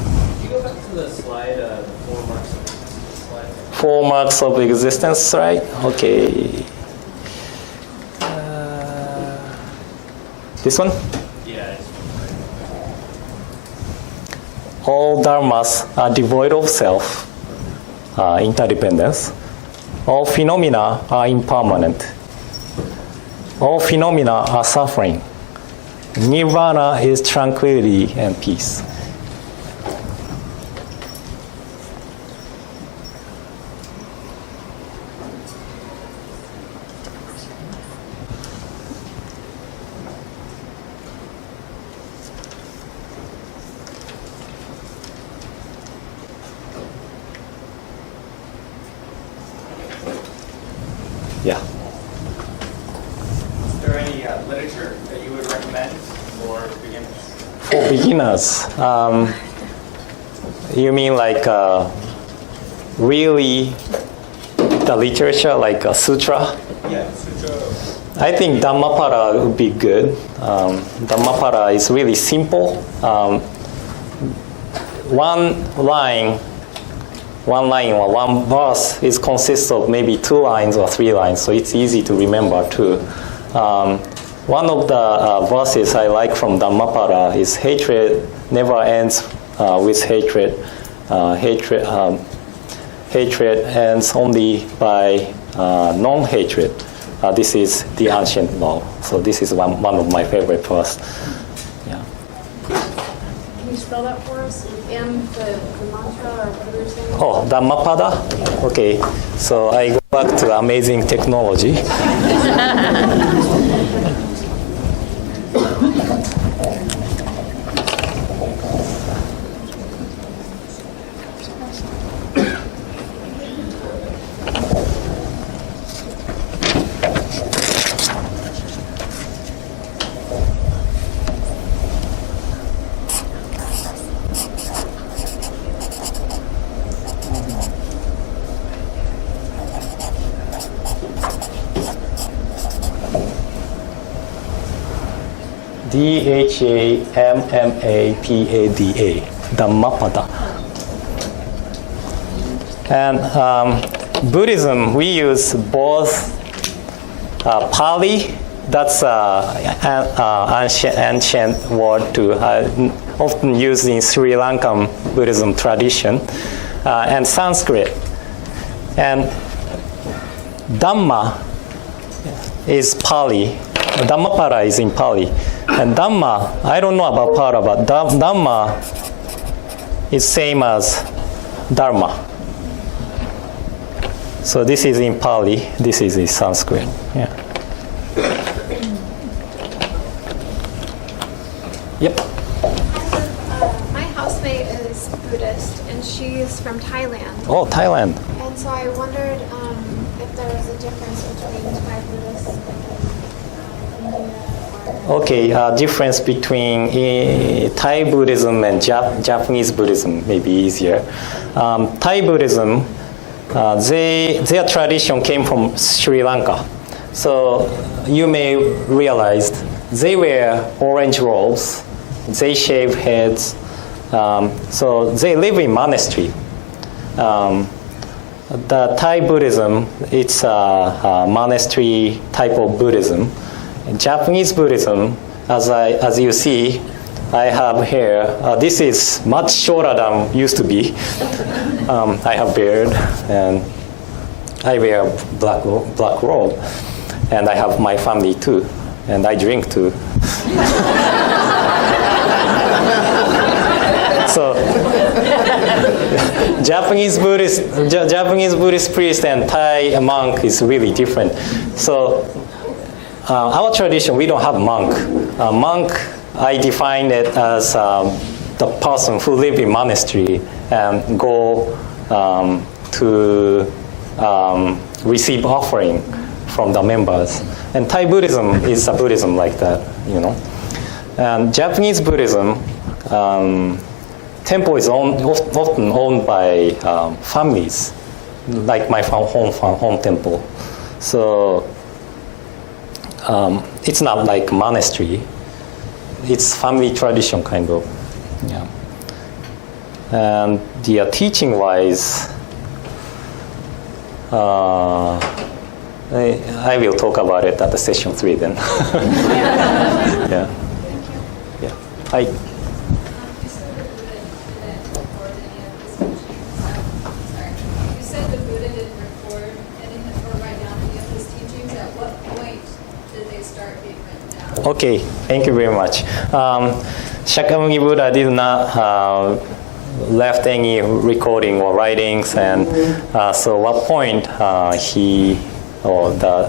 you go back to the slide, the 4 marks of slide? 4 marks of existence, right? Okay. This one? Yeah. All dharmas are devoid of self, interdependence. All phenomena are impermanent. All phenomena are suffering. Nirvana is tranquility and peace. Yeah. Is there any literature that you would recommend for beginners? For beginners, you mean like really the literature, like a sutra? Yeah, sutra. I think Dhammapada would be good. Dhammapada is really simple. One line or one verse consists of maybe 2 lines or 3 lines, so it's easy to remember too. One of the verses I like from Dhammapada is hatred never ends with hatred. Hatred ends only by non-hatred. This is the ancient law. So this is one of my favorite verse. Yeah. Can you spell that for us? And the mantra or what you were saying? Oh, Dhammapada? Okay. So I go back to amazing technology. Dhammapada, Dhammapada. And Buddhism, we use both Pali, that's an ancient word too, often used in Sri Lankan Buddhism tradition, and Sanskrit. And Dhamma is Pali, Dhammapada is in Pali. And Dhamma, I don't know about Para, but Dhamma is same as Dharma. So this is in Pali, this is in Sanskrit. Yeah. Yep. My housemate is Buddhist, and she's from Thailand. Oh, Thailand. And so I wondered if there was a difference between Thai Buddhists and India. Okay, difference between Thai Buddhism and Japanese Buddhism may be easier. Thai Buddhism, their tradition came from Sri Lanka. So you may realize they wear orange robes, they shave heads, so they live in monastery. The Thai Buddhism, it's a monastery type of Buddhism. Japanese Buddhism, as you see, I have hair. This is much shorter than used to be. I have beard, and I wear black robe, and I have my family too, and I drink too. So, Japanese Buddhist priest and Thai monk is really different. So. Our tradition, we don't have monk. Monk, I define it as the person who live in monastery and go to receive offering from the members. And Thai Buddhism is a Buddhism like that, you know. And Japanese Buddhism, temple is often owned by families, like my home temple. So. It's not like monastery. It's family tradition kind of. Yeah. And the teaching-wise, I will talk about it at the session 3 then. Yeah. Yeah. Hi. Okay, thank you very much. Shakyamuni Buddha did not left any recording or writings, and so what point he or the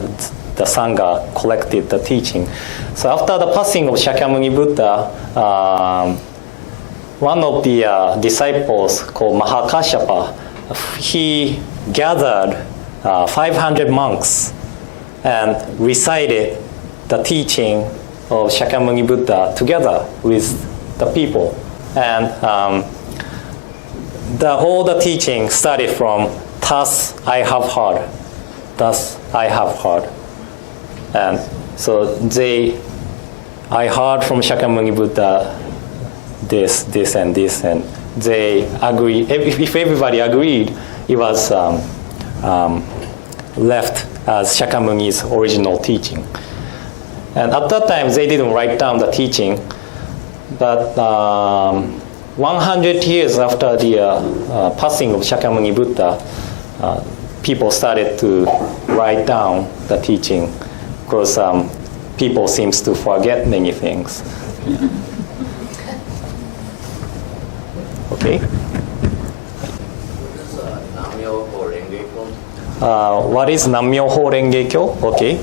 Sangha collected the teaching. So after the passing of Shakyamuni Buddha, one of the disciples called Mahakashyapa, he gathered 500 monks and recited the teaching of Shakyamuni Buddha together with the people. And all the teaching started from, thus I have heard, thus I have heard. And so I heard from Shakyamuni Buddha this, and this, and they agree. If everybody agreed, it was left as Shakyamuni's original teaching. And at that time, they didn't write down the teaching, but 100 years after the passing of Shakyamuni Buddha, people started to write down the teaching because people seems to forget many things. Okay. What is Nam-myoho Renge Kyo? Okay.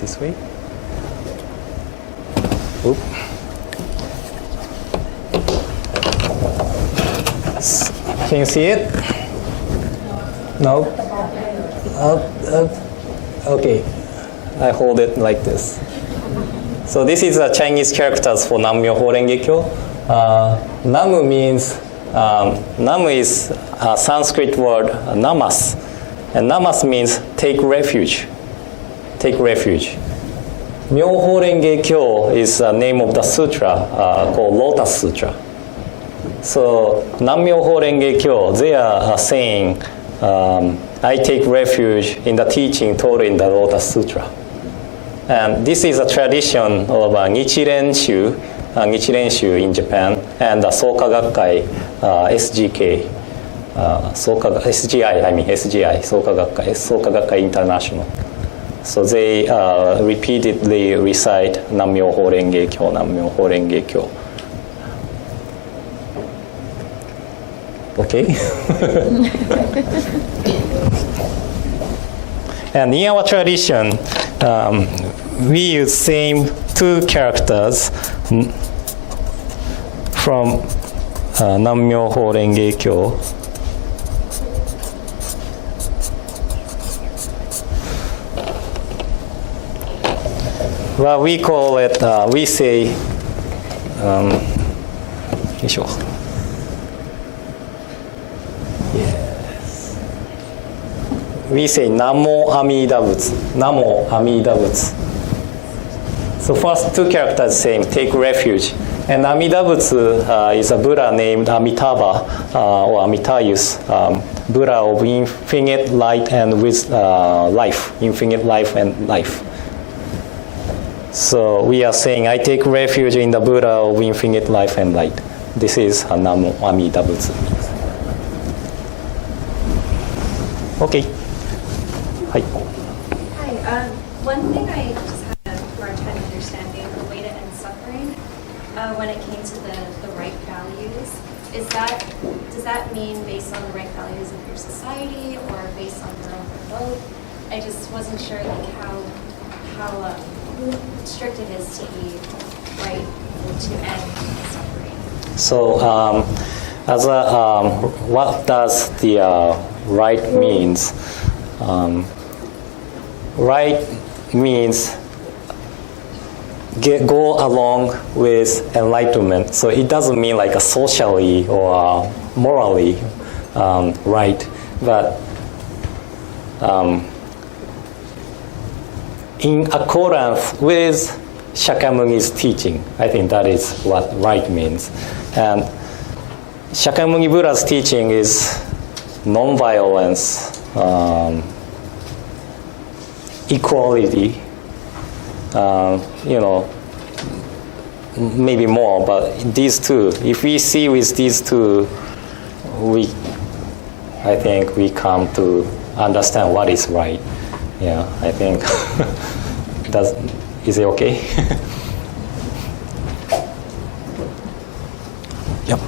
This way. Oop. Can you see it? No? Okay. I hold it like this. So this is the Chinese characters for Nam-myoho Renge Kyo. Namu means, Namu is a Sanskrit word, namas. And namas means take refuge. Take refuge. Myoho Renge Kyo is the name of the sutra called Lotus Sutra. So Nam-myoho Renge Kyo, they are saying, I take refuge in the teaching taught in the Lotus Sutra. And this is a tradition of Nichirenshu in Japan and the Soka Gakkai SGK. SGI, Soka Gakkai International. So they repeatedly recite Nam-myoho Renge Kyo, Nam-myoho Renge Kyo. Okay? And in our tradition, we use same two characters from Nam-myoho Renge Kyo. Well, we call it, we say, yes. We say Namo Amida Butsu. Namo Amida Butsu. So first two characters same, take refuge. And Amida Butsu is a Buddha named Amitabha or Amitayus, Buddha of infinite light and with life, infinite life and life. So we are saying, I take refuge in the Buddha of infinite life and light. This is Namo Amida Butsu. Okay. Hi. Hi. One thing I just had a hard time understanding the way to end suffering when it came to the right values. Does that mean based on the right values of your society or based on your own vote? I just wasn't sure like how strict it is to be right to end suffering. So as a, what does the right means? Right means go along with enlightenment. So it doesn't mean like a socially or morally right, but in accordance with Shakyamuni's teaching. I think that is what right means. And Shakyamuni Buddha's teaching is non-violence, equality, maybe more, but these two, if we see with these two, I think we come to understand what is right. Yeah, I think, is it okay? Yep.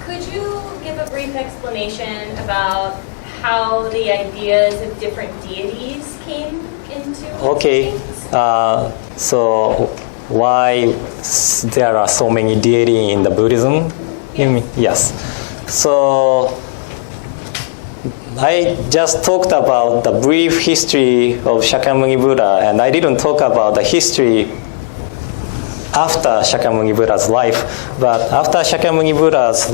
Could you give a brief explanation about how the ideas of different deities came into Okay, existence? so why there are so many deities in the Buddhism? You mean? Yes. So I just talked about the brief history of Shakyamuni Buddha, and I didn't talk about the history after Shakyamuni Buddha's life. But after Shakyamuni Buddha's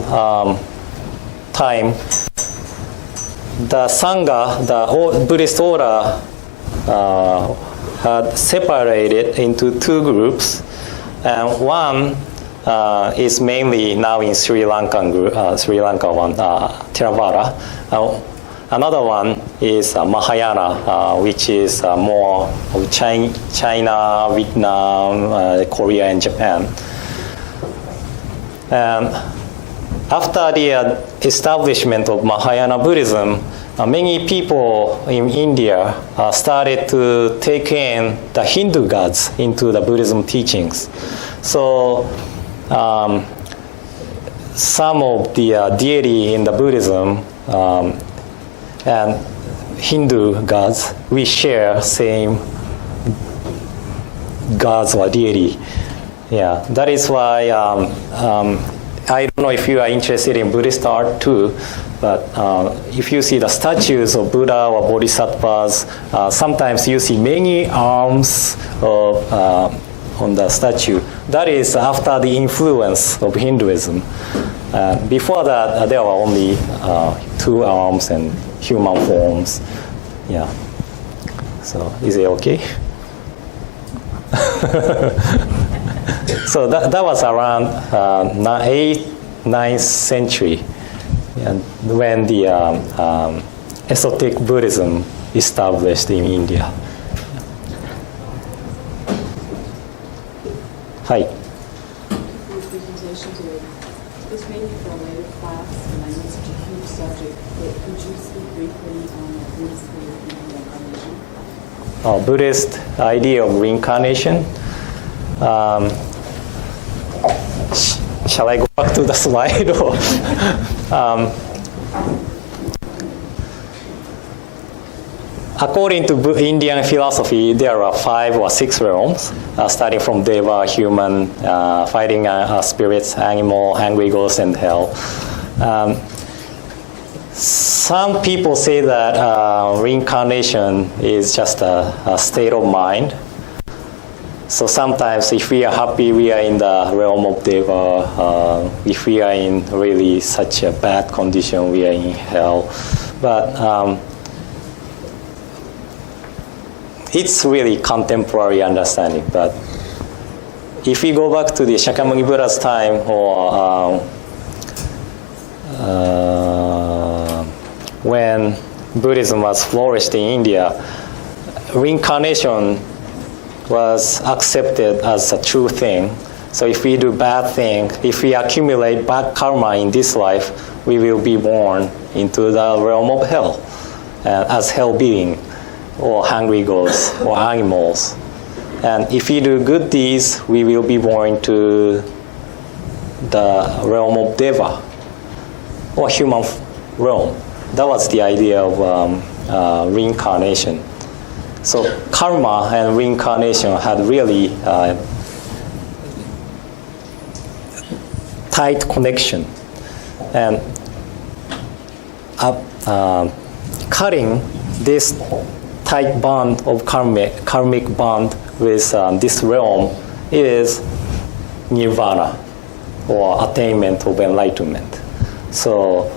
time, the Sangha, the Buddhist order, had separated into two groups, and one is mainly now in Sri Lanka one, Theravada. Another one is Mahayana, which is more of China, Vietnam, Korea, and Japan. And after the establishment of Mahayana Buddhism, many people in India started to take in the Hindu gods into the Buddhism teachings. So some of the deity in the Buddhism and Hindu gods, we share same gods or deity. Yeah, that is why I don't know if you are interested in Buddhist art too, but if you see the statues of Buddha or Bodhisattvas, sometimes you see many arms on the statue. That is after the influence of Hinduism. Before that, there were only two arms and human forms. Yeah. So, is it okay? So that was around 8th, 9th century, and when the esoteric Buddhism established in India. Hi. Presentation today. This may be for a later class, and I know it's such a huge subject, but could you speak briefly on the Buddhist belief in reincarnation? Buddhist idea of reincarnation. Shall I go back to the slide? Or, according to Indian philosophy, there are 5 or 6 realms, starting from Deva, human, fighting spirits, animal, hungry ghosts, and hell. Some people say that reincarnation is just a state of mind. So sometimes if we are happy, we are in the realm of Deva. If we are in really such a bad condition, we are in hell. But it's really contemporary understanding. But if we go back to the Shakyamuni Buddha's time, or when Buddhism was flourished in India, reincarnation was accepted as a true thing. So if we do bad thing, if we accumulate bad karma in this life, we will be born into the realm of hell as hell being, or hungry ghosts, or animals. And if we do good deeds, we will be born into the realm of Deva, or human realm. That was the idea of reincarnation. So karma and reincarnation had really tight connection. And cutting this tight bond of karmic bond with this realm is nirvana, or attainment of enlightenment. So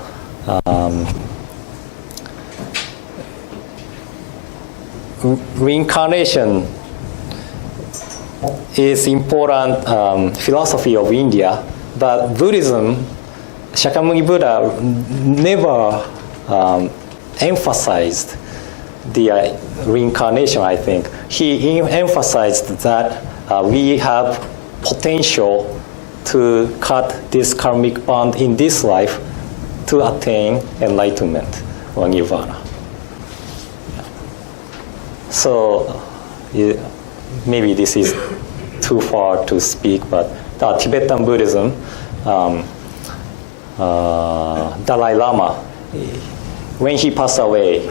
reincarnation is important philosophy of India, but Buddhism, Shakyamuni Buddha never emphasized the reincarnation, I think. He emphasized that we have potential to cut this karmic bond in this life to attain enlightenment or nirvana. So maybe this is too far to speak, but Tibetan Buddhism, Dalai Lama when he passed away,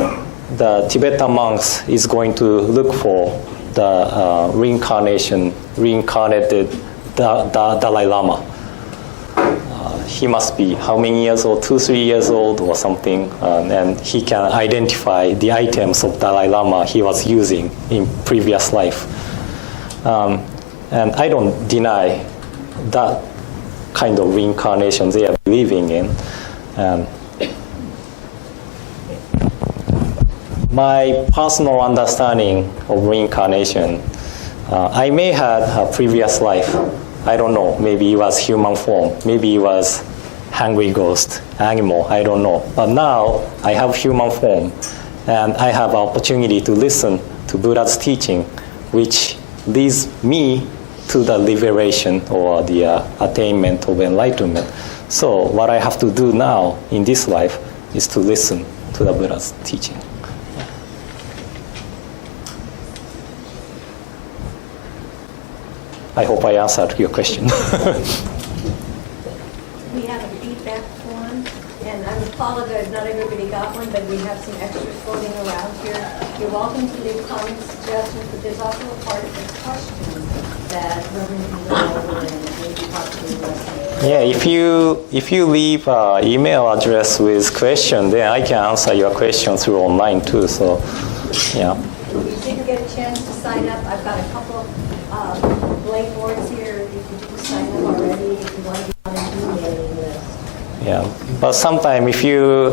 the Tibetan monks is going to look for the reincarnated Dalai Lama. He must be how many years old, 2-3 years old or something, and he can identify the items of Dalai Lama he was using in previous life. And I don't deny that kind of reincarnation they are believing in. My personal understanding of reincarnation, I may have a previous life. I don't know. Maybe it was human form. Maybe it was hungry ghost, animal. I don't know. But now I have human form, and I have an opportunity to listen to Buddha's teaching, which leads me to the liberation or the attainment of enlightenment. So what I have to do now in this life is to listen to the Buddha's teaching. I hope I answered your question. We have a feedback form, and I apologize, not everybody got one, but we have some extras floating around here. You're welcome to leave comments, suggestions, but there's also a part of the questions that Reverend can go over and maybe possibly listen. Yeah, if you leave an email address with question, then I can answer your question through online too. So, yeah. If you didn't get a chance to sign up, I've got a couple blank boards here. If you didn't sign up already, if you want to be on an emailing list. Yeah, but sometimes if you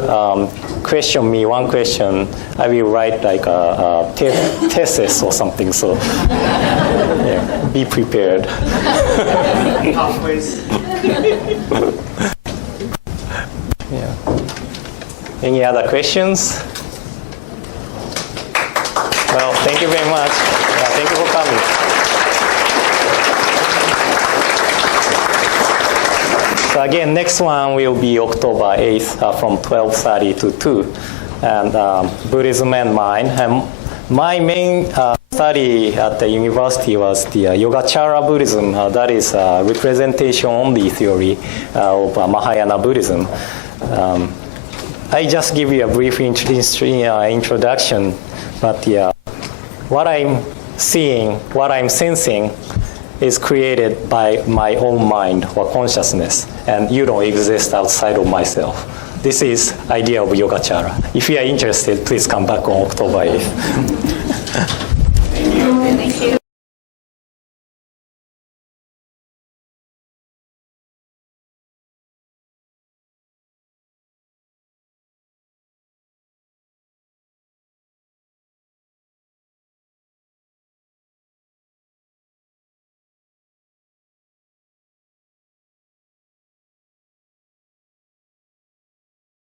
question me one question, I will write like a thesis or something. So, yeah, be prepared. Yeah. Any other questions? Well, thank you very much. Yeah, thank you for coming. So again, next one will be October 8th from 12:30 to 2, and Buddhism and Mind. And my main study at the university was the Yogacara Buddhism. That is a representation-only theory of Mahayana Buddhism. I just give you a brief introduction, but what I'm seeing, what I'm sensing is created by my own mind or consciousness, and you don't exist outside of myself. This is idea of Yogacara. If you are interested, please come back on October 8th.